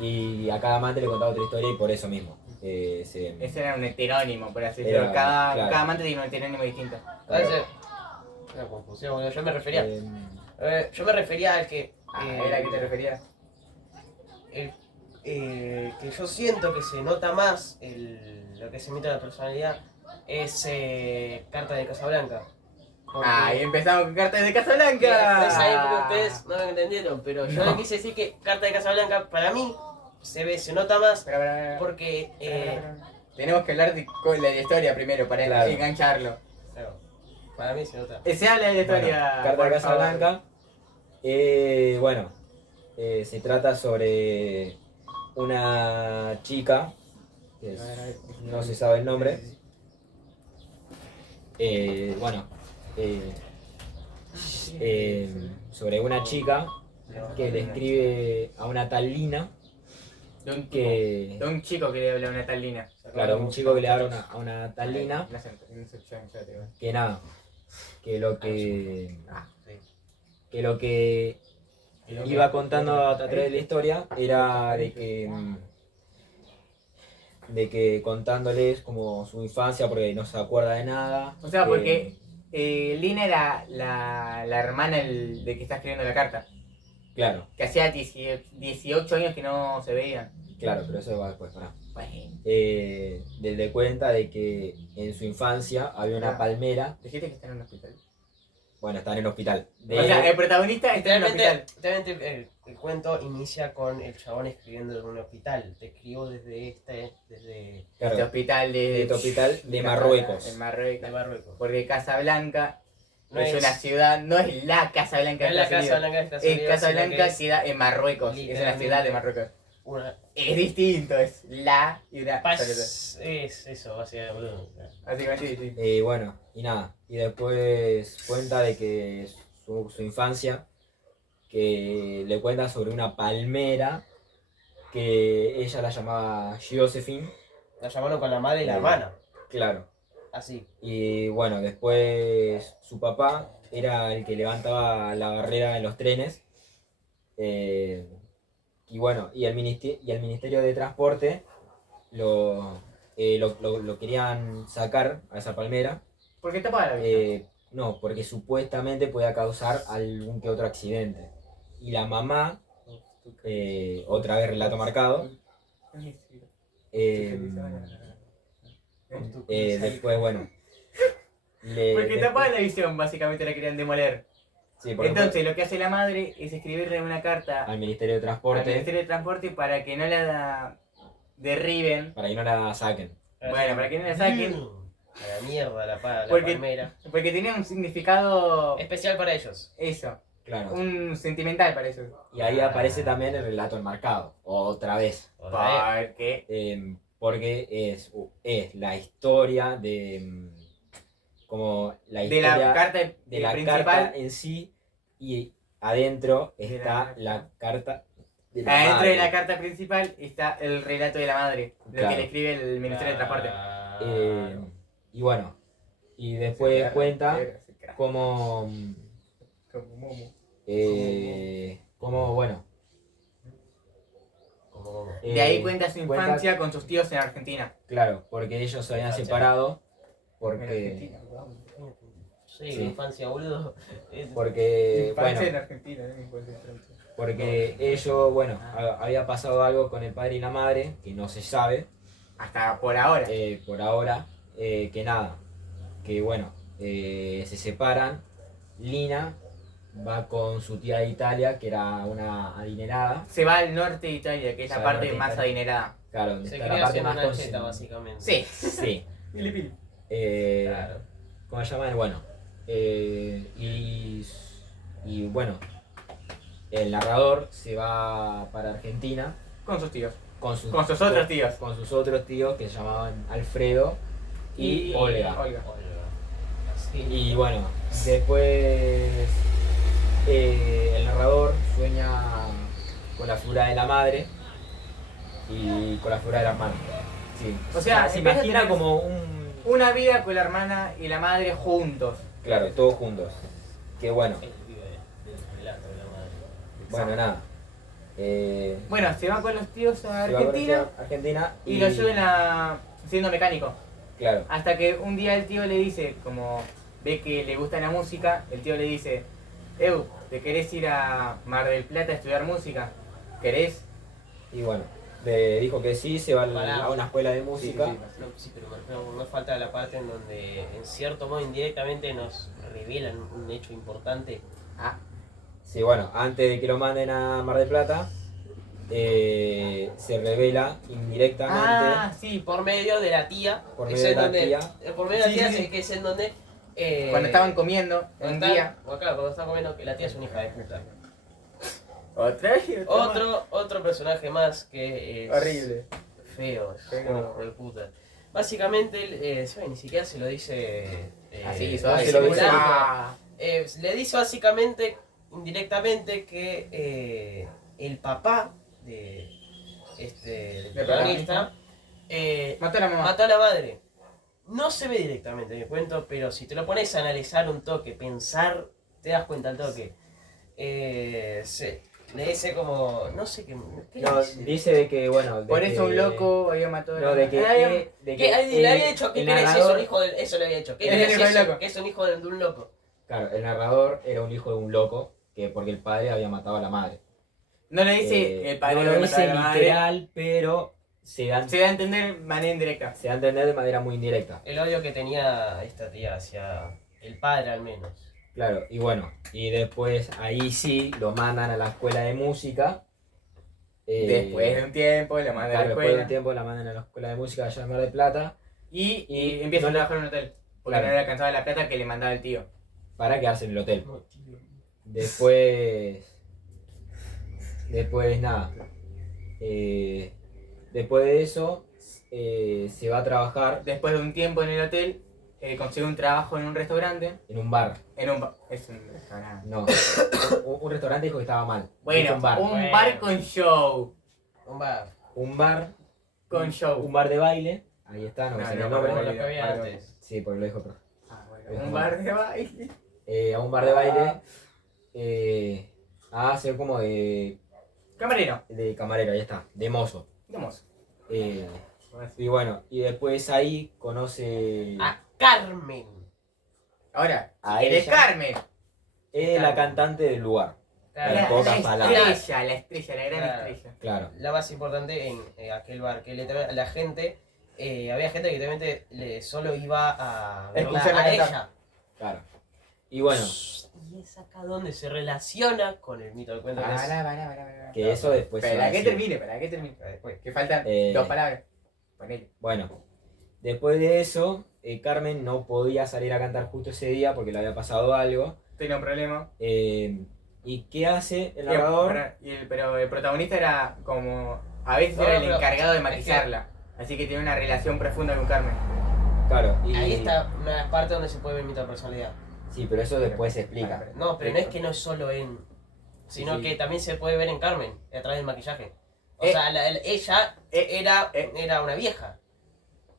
Y a cada amante le contaba otra historia y por eso mismo. Ese era un heterónimo, por así decirlo. Era, Cada claro. amante tiene un heterónimo distinto. Entonces, una confusión, boludo. Yo me refería al que... ¿Era a qué te referías? que yo siento que se nota más lo que se mete en la personalidad es Carta de Casablanca. Porque- Ahí empezamos con Cartas de que Casablanca. después ahí porque ustedes no me entendieron, pero yo No. le quise decir que Carta de Casablanca para mí se nota más Espera. porque Tenemos que hablar de la historia primero para Claro. engancharlo. claro, para mí se nota. Se habla de la Bueno, historia. Carta de por Casablanca. Se trata sobre una chica, que no se sabe el nombre. Sobre una chica que describe a una tal Lina, De un, que, de un chico que le habla a una tal Lina. claro, un chico que le habla a una tal Lina, que nada, que lo que, que lo que iba contando a través de la historia era de que contándoles como su infancia porque no se acuerda de nada. O sea, porque Lina era la hermana de que está escribiendo la carta. Claro, Que hacía 18 años que no se veían. claro, pero eso va después, pará. le cuenta de que en su infancia había una palmera. Dijiste que está en un hospital. Bueno, está en el hospital. O sea, el protagonista está en un hospital. Realmente el cuento inicia con el chabón escribiendo en un hospital. Te escribo desde Claro, Este hospital de este hospital de Marruecos. En Marruecos. de Marruecos. Porque Casablanca No es es- una ciudad, no es la Casablanca No es de la Estados Casa Unidos. Blanca de Estados Es Unidos, Casablanca sino que es queda en Marruecos. Es una literalmente ciudad de Marruecos. una... Es distinto, es la y una. Es eso, básicamente. Básicamente distinto. Bueno, y nada. Y después cuenta de que su infancia, que le cuenta sobre una palmera que ella la llamaba Josephine. La llamaron con la madre y la hermana. Claro. Así. Y bueno, después su papá era el que levantaba la barrera en los trenes. Y bueno, y el Ministerio de Transporte lo querían sacar a esa palmera. ¿Por qué tapaba la vista? No, porque supuestamente podía causar algún que otro accidente. Y la mamá, otra vez relato marcado, después, bueno, Porque tapaba la visión, básicamente la querían demoler. sí, porque Entonces lo que hace la madre es escribirle una carta al Ministerio de al Transporte Ministerio de Transporte para que no la derriben. para que no la saquen. Bueno, para que no la saquen. A la mierda la Porque- palmera. Porque tenía un significado. Especial para ellos. Eso. Claro. Un sentimental para eso. Y ahí aparece también el relato enmarcado, otra vez. Porque. Porque es la historia de. Como la De historia la carta de la principal. carta en sí, y adentro De está la la carta de la Adentro madre. de la carta principal está el relato de la madre. Lo Claro. que le escribe el Ministerio de Transporte. Y bueno, y después cuenta como. Como bueno. De ahí cuenta su cuenta- infancia con sus tíos en Argentina. Claro, porque ellos se habían Infancia. separado. En Porque. Argentina. Sí, Sí. infancia, boludo. Porque. Infancia en Bueno, Argentina, no infancia en Francia. porque ellos, bueno, había pasado algo con el padre y la madre, que no se sabe. Hasta por ahora. Por ahora, que nada, que bueno, se separan. Lina va con su tía de Italia, que era una adinerada, Se va al norte de Italia, que es Se la va al parte norte de más Italia. adinerada. claro, donde Se está la crea parte siendo más una cheta, consumida. básicamente. Sí. Sí. Pili, pili. Eh, ¿Cómo se llama? Bueno, y bueno, el narrador se va para Argentina Con sus tíos. con sus otros tíos. con sus otros tíos que se llamaban Alfredo y Olga. Sí. Y bueno, después el narrador sueña con la figura de la madre y con la figura de la hermana. Sí. O sea, se empieza a imagina tener como un... Una vida con la hermana y la madre juntos. Claro, todos juntos. Que bueno, Él vive del relato de la madre. bueno, nada. Bueno, se va con los tíos a se va con Argentina esta Argentina y lo llevan a siendo mecánico. Claro, Hasta que un día el tío le dice, como ve que le gusta la música, el tío le dice, ¿te querés ir a Mar del Plata a estudiar música? ¿Querés? y bueno, le dijo que sí, se va Pará. a una escuela de música. Sí, No, sí, pero no falta la parte en donde, en cierto modo, indirectamente nos revelan un hecho importante. Ah, Sí, bueno, antes de que lo manden a Mar del Plata, se revela indirectamente sí, Por medio de la tía. por es medio de en la donde- tía. Por medio de la Sí, tía, sí. que es en donde. cuando estaban comiendo cuando un están- día. o claro, cuando estaban comiendo, que la tía es una hija de puta. Otra y otra más. Otro personaje más que es. Horrible. Feo, es Feo. un hijo de puta. Básicamente, ni siquiera se lo dice. Así, suave, se lo dice. simulando. Ah, Le dice básicamente, indirectamente, que el papá del Del protagonista mató a la mamá. mató a la madre. No se ve directamente en el cuento, pero si te lo pones a analizar un toque, pensar, te das cuenta al toque. Le dice como. No sé qué. ¿Qué No, le dice? dice de que, bueno, de Por que- eso un loco había matado a la No, de mamá. que, Ah, de ¿Qué? Le había el- dicho que el querés es narrador- un hijo de. Eso le había dicho. ¿Qué Es querés el hijo del eso? loco. Que es un hijo de un loco. Claro, el narrador era un hijo de un loco, que porque el padre había matado a la madre. No le dice el padre no había lo matado a dice la madre. literal, pero se dan, Se da a entender de manera indirecta. se da a entender de manera muy indirecta. El odio que tenía esta tía hacia el padre al menos. Claro, y bueno, y después ahí sí lo mandan a la escuela de música. Después de un tiempo, lo mandan a la Claro, después de escuela. un tiempo la mandan a la escuela de música allá en Mar del Plata Y empieza a no trabajar en un hotel. Porque Claro. no le alcanzaba la plata que le mandaba el tío. para quedarse en el hotel. No, tío. Después nada. Después de eso se va a trabajar Después de un tiempo en el hotel, consigue un trabajo en un restaurante. en un bar. Es un restaurante. No, un restaurante dijo que estaba mal. Bueno, Dijo un bar. un bar con show. Un bar. Un bar. Con show. Un bar de baile. Ahí está, no me No, sale no, el nombre. Como no, lo que había no, no. antes. Sí, porque lo dijo otro. Ah, bueno, un bar de baile. A un bar de baile. A hacer como Camarero. de camarero, ahí está. De mozo. Vamos. Y bueno, y después ahí conoce A Carmen. Ahora, A si eres ella. Carmen. la cantante del lugar. Claro. En pocas palabras. la estrella, la gran Claro. estrella. Claro. La más importante en aquel bar, que literalmente la gente, había gente que literalmente solo iba a verla Escucharla a cantar. ella. Claro. Y bueno, Y es acá donde se relaciona con el mito del cuento que es. Para. que eso después se va a Para que decir. termine. Después. Que faltan Eh, 2 palabras. Ponele. Bueno, después de eso, Carmen no podía salir a cantar justo ese día porque le había pasado algo. Tenía un problema. ¿Y qué hace el narrador? Pero el protagonista era como. A veces No, era el pero encargado de es que- maquillarla. Así que tiene una relación profunda con Carmen. Claro, y Ahí está una parte donde se puede ver mito de personalidad. sí, pero eso después se explica. No, pero no es que no es solo en. Sino Sí. que también se puede ver en Carmen, a través del maquillaje. O Eh, sea, ella era una vieja.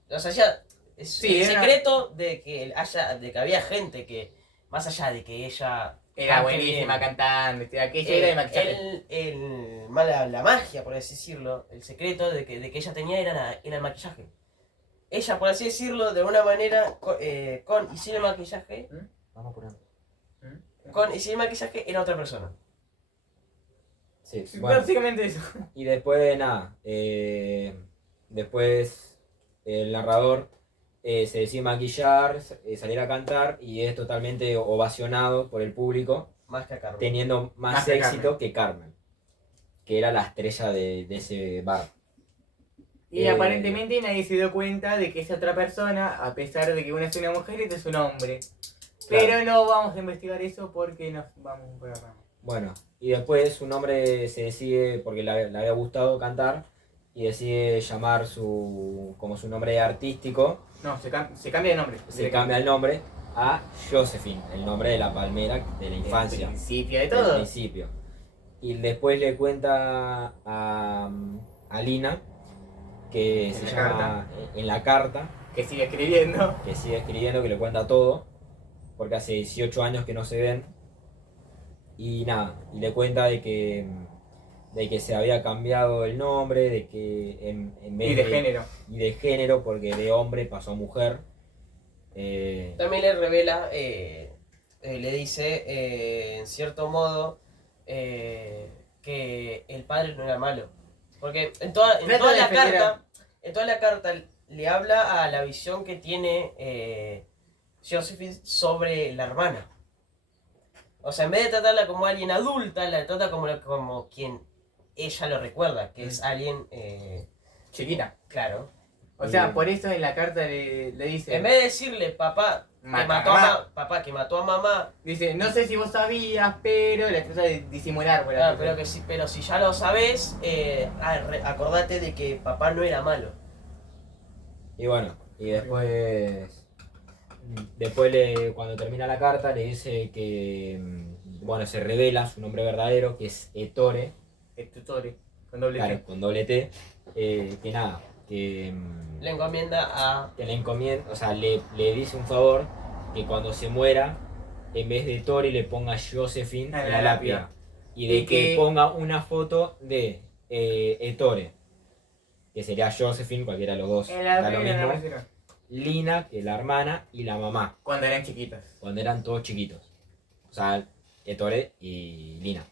O sea, ya. Sí, el era- secreto de que había gente que, más allá de que ella. Era cante buenísima bien, cantando. Aquella era de maquillaje. la magia, por así decirlo, el secreto de que ella tenía era el maquillaje. Ella, por así decirlo, de una manera, con y sin el maquillaje, Vamos apurando. con y sin el maquillaje era otra persona. Sí, Sí, bueno. básicamente eso. Y después, nada, después el narrador se decide maquillar, salir a cantar y es totalmente ovacionado por el público, Más que a Carmen. teniendo más Más que éxito que Carmen, que era la estrella de ese bar. Y Eh, aparentemente nadie se dio cuenta de que esa otra persona, a pesar de que una es una mujer, este es un hombre. Claro. Pero no vamos a investigar eso porque nos vamos por la rama. Bueno, y después su nombre se decide, porque le había gustado cantar, y decide llamar como su nombre artístico, No, se cambia de nombre. se cambia el nombre a Josephine, el nombre de la palmera de la infancia. El principio de Del todo. principio. Y después le cuenta a Lina que En se la llama en la carta, Que sigue escribiendo. que sigue escribiendo, que le cuenta todo, porque hace 18 años que no se ven. Y nada, y le cuenta de que se había cambiado el nombre, de que en vez Y de género. y de género, porque de hombre pasó a mujer. También le revela, le dice, en cierto modo, que el padre no era malo. Porque en toda Trata de defender la carta le habla a la visión que tiene Josephine sobre la hermana. O sea, en vez de tratarla como alguien adulta, la trata como quien ella lo recuerda, que es alguien, Chiquita. claro. O sea, por eso en la carta le dice. En vez de decirle, papá, que Mata mató a mamá, Dice, no sé si vos sabías, pero la trata de disimular. Por claro, así pero, pero si ya lo sabes, acordate de que papá no era malo. Y bueno, y después cuando termina la carta le dice que, bueno, se revela su nombre verdadero, que es Ettore, El tutore. Con doble claro, T. con doble T, que nada, que Le encomienda a... le encomienda, o sea, le dice un favor, que cuando se muera, en vez de Ettore le ponga Josephine A en la la lápida. lápida. Y de Y que que- ponga una foto de Ettore, que sería Josephine, cualquiera de los dos, En la da lo primera no mismo. me hicieron. Lina, que es la hermana, y la mamá, Cuando eran chiquitos. cuando eran todos chiquitos. O sea, Ettore y Lina.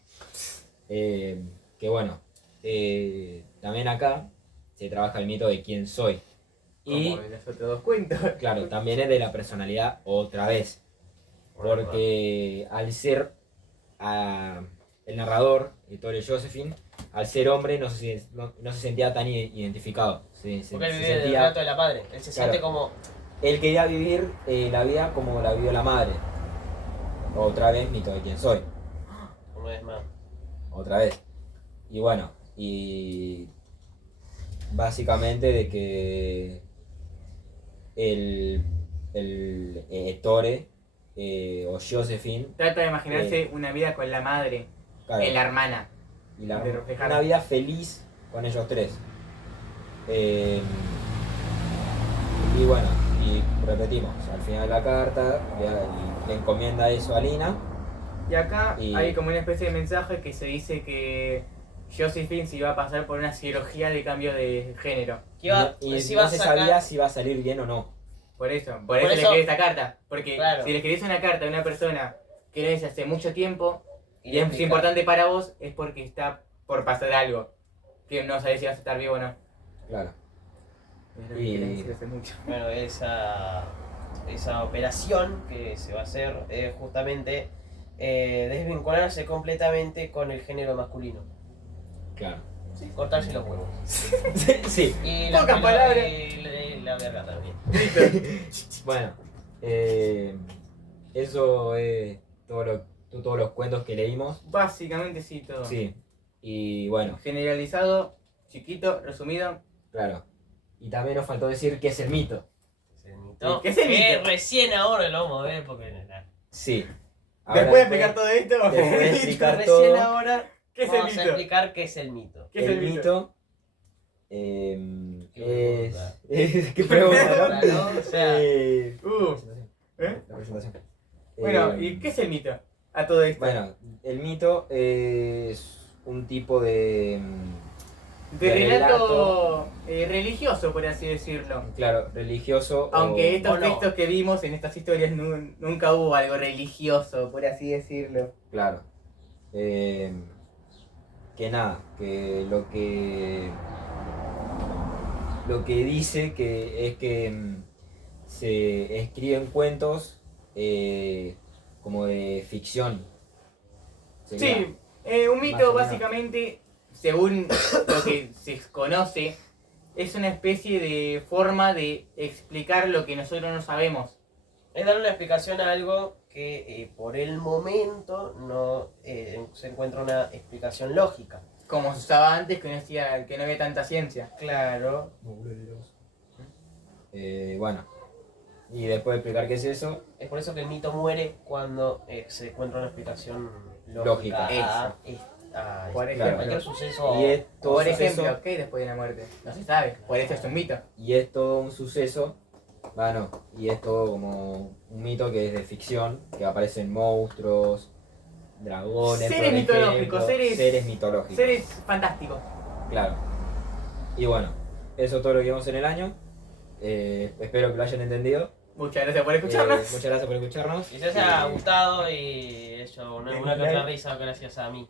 Que bueno, también acá se trabaja el mito de quién soy. Y Como de los otros dos cuentos. claro, también es de la personalidad otra vez. Porque al ser el narrador, Ettore Josephine, al ser hombre no se sentía tan identificado. Porque él vive del relato de la madre. Él se siente como. Él quería vivir la vida como la vivió la madre. Otra vez, mito de quién soy. Una vez más. Otra vez. Y bueno, y básicamente de que el Ettore o Josephine, Trata de imaginarse una vida con la madre, claro, la hermana. y de reflejar. una vida feliz con ellos tres. Y bueno, y repetimos, al final de la carta le encomienda eso a Lina. Y acá Y- hay como una especie de mensaje que se dice que Josephine se iba a pasar por una cirugía de cambio de género. Que iba, y se iba no a se sacar. sabía si iba a salir bien o no. Por eso Por le eso- escribí esta carta. Porque Claro. si le escribís una carta a una persona que no es hace mucho tiempo y es explicar. importante para vos, es porque está por pasar algo. Que no sabés si vas a estar vivo o no. Claro. Es lo que Y- quieren decir hace mucho. Bueno, esa operación que se va a hacer es justamente desvincularse completamente con el género masculino. Claro. Cortarse los huevos. Sí. Y Pocas palabras. y la verga también. Bueno, eso es todos los cuentos que leímos. Básicamente sí, todo. Sí. Y bueno, Generalizado, chiquito, resumido. claro. Y también nos faltó decir qué es el mito. No, ¿Qué es el mito? recién ahora lo vamos a ver porque Sí. Después de explicar todo esto, después de explicar recién todo, ahora ¿qué es el vamos a mito? explicar qué es el mito. ¿Qué es el el mito? mito Qué es... ¿Qué pregunta, no? ¿no? O sea, ¿Eh? ¿Eh? La presentación. Bueno, Eh, ¿y qué es el mito? A todo esto. Bueno, el mito es un tipo de de relato. relato religioso, por así decirlo. claro, religioso. Aunque o- estos o no. textos que vimos en estas historias nunca hubo algo religioso, por así decirlo. Claro. Que nada, que lo que dice que es que se escriben cuentos como de ficción. Sería- Sí, un Más mito o menos. básicamente, según lo que se conoce, es una especie de forma de explicar lo que nosotros no sabemos. es dar una explicación a algo que por el momento no se encuentra una explicación lógica. Como se usaba antes, que no había tanta ciencia. Claro. bueno, y después de explicar qué es eso, Es por eso que el mito muere cuando se encuentra una explicación Lógica. lógica Por a ejemplo. cualquier suceso. y es todo Por suceso- ejemplo, ¿qué hay después de la muerte? No se sabe, por eso es un mito. y es todo un suceso, bueno, y es todo como un mito que es de ficción, que aparecen monstruos, dragones, Seres por mitológicos, ejemplo, seres- mitológicos, Seres fantásticos. claro. Y bueno, eso es todo lo que vimos en el año. Espero que lo hayan entendido. Muchas gracias por escucharnos. Muchas gracias por escucharnos. Y si os haya gustado y hecho una que otra risa gracias a mí.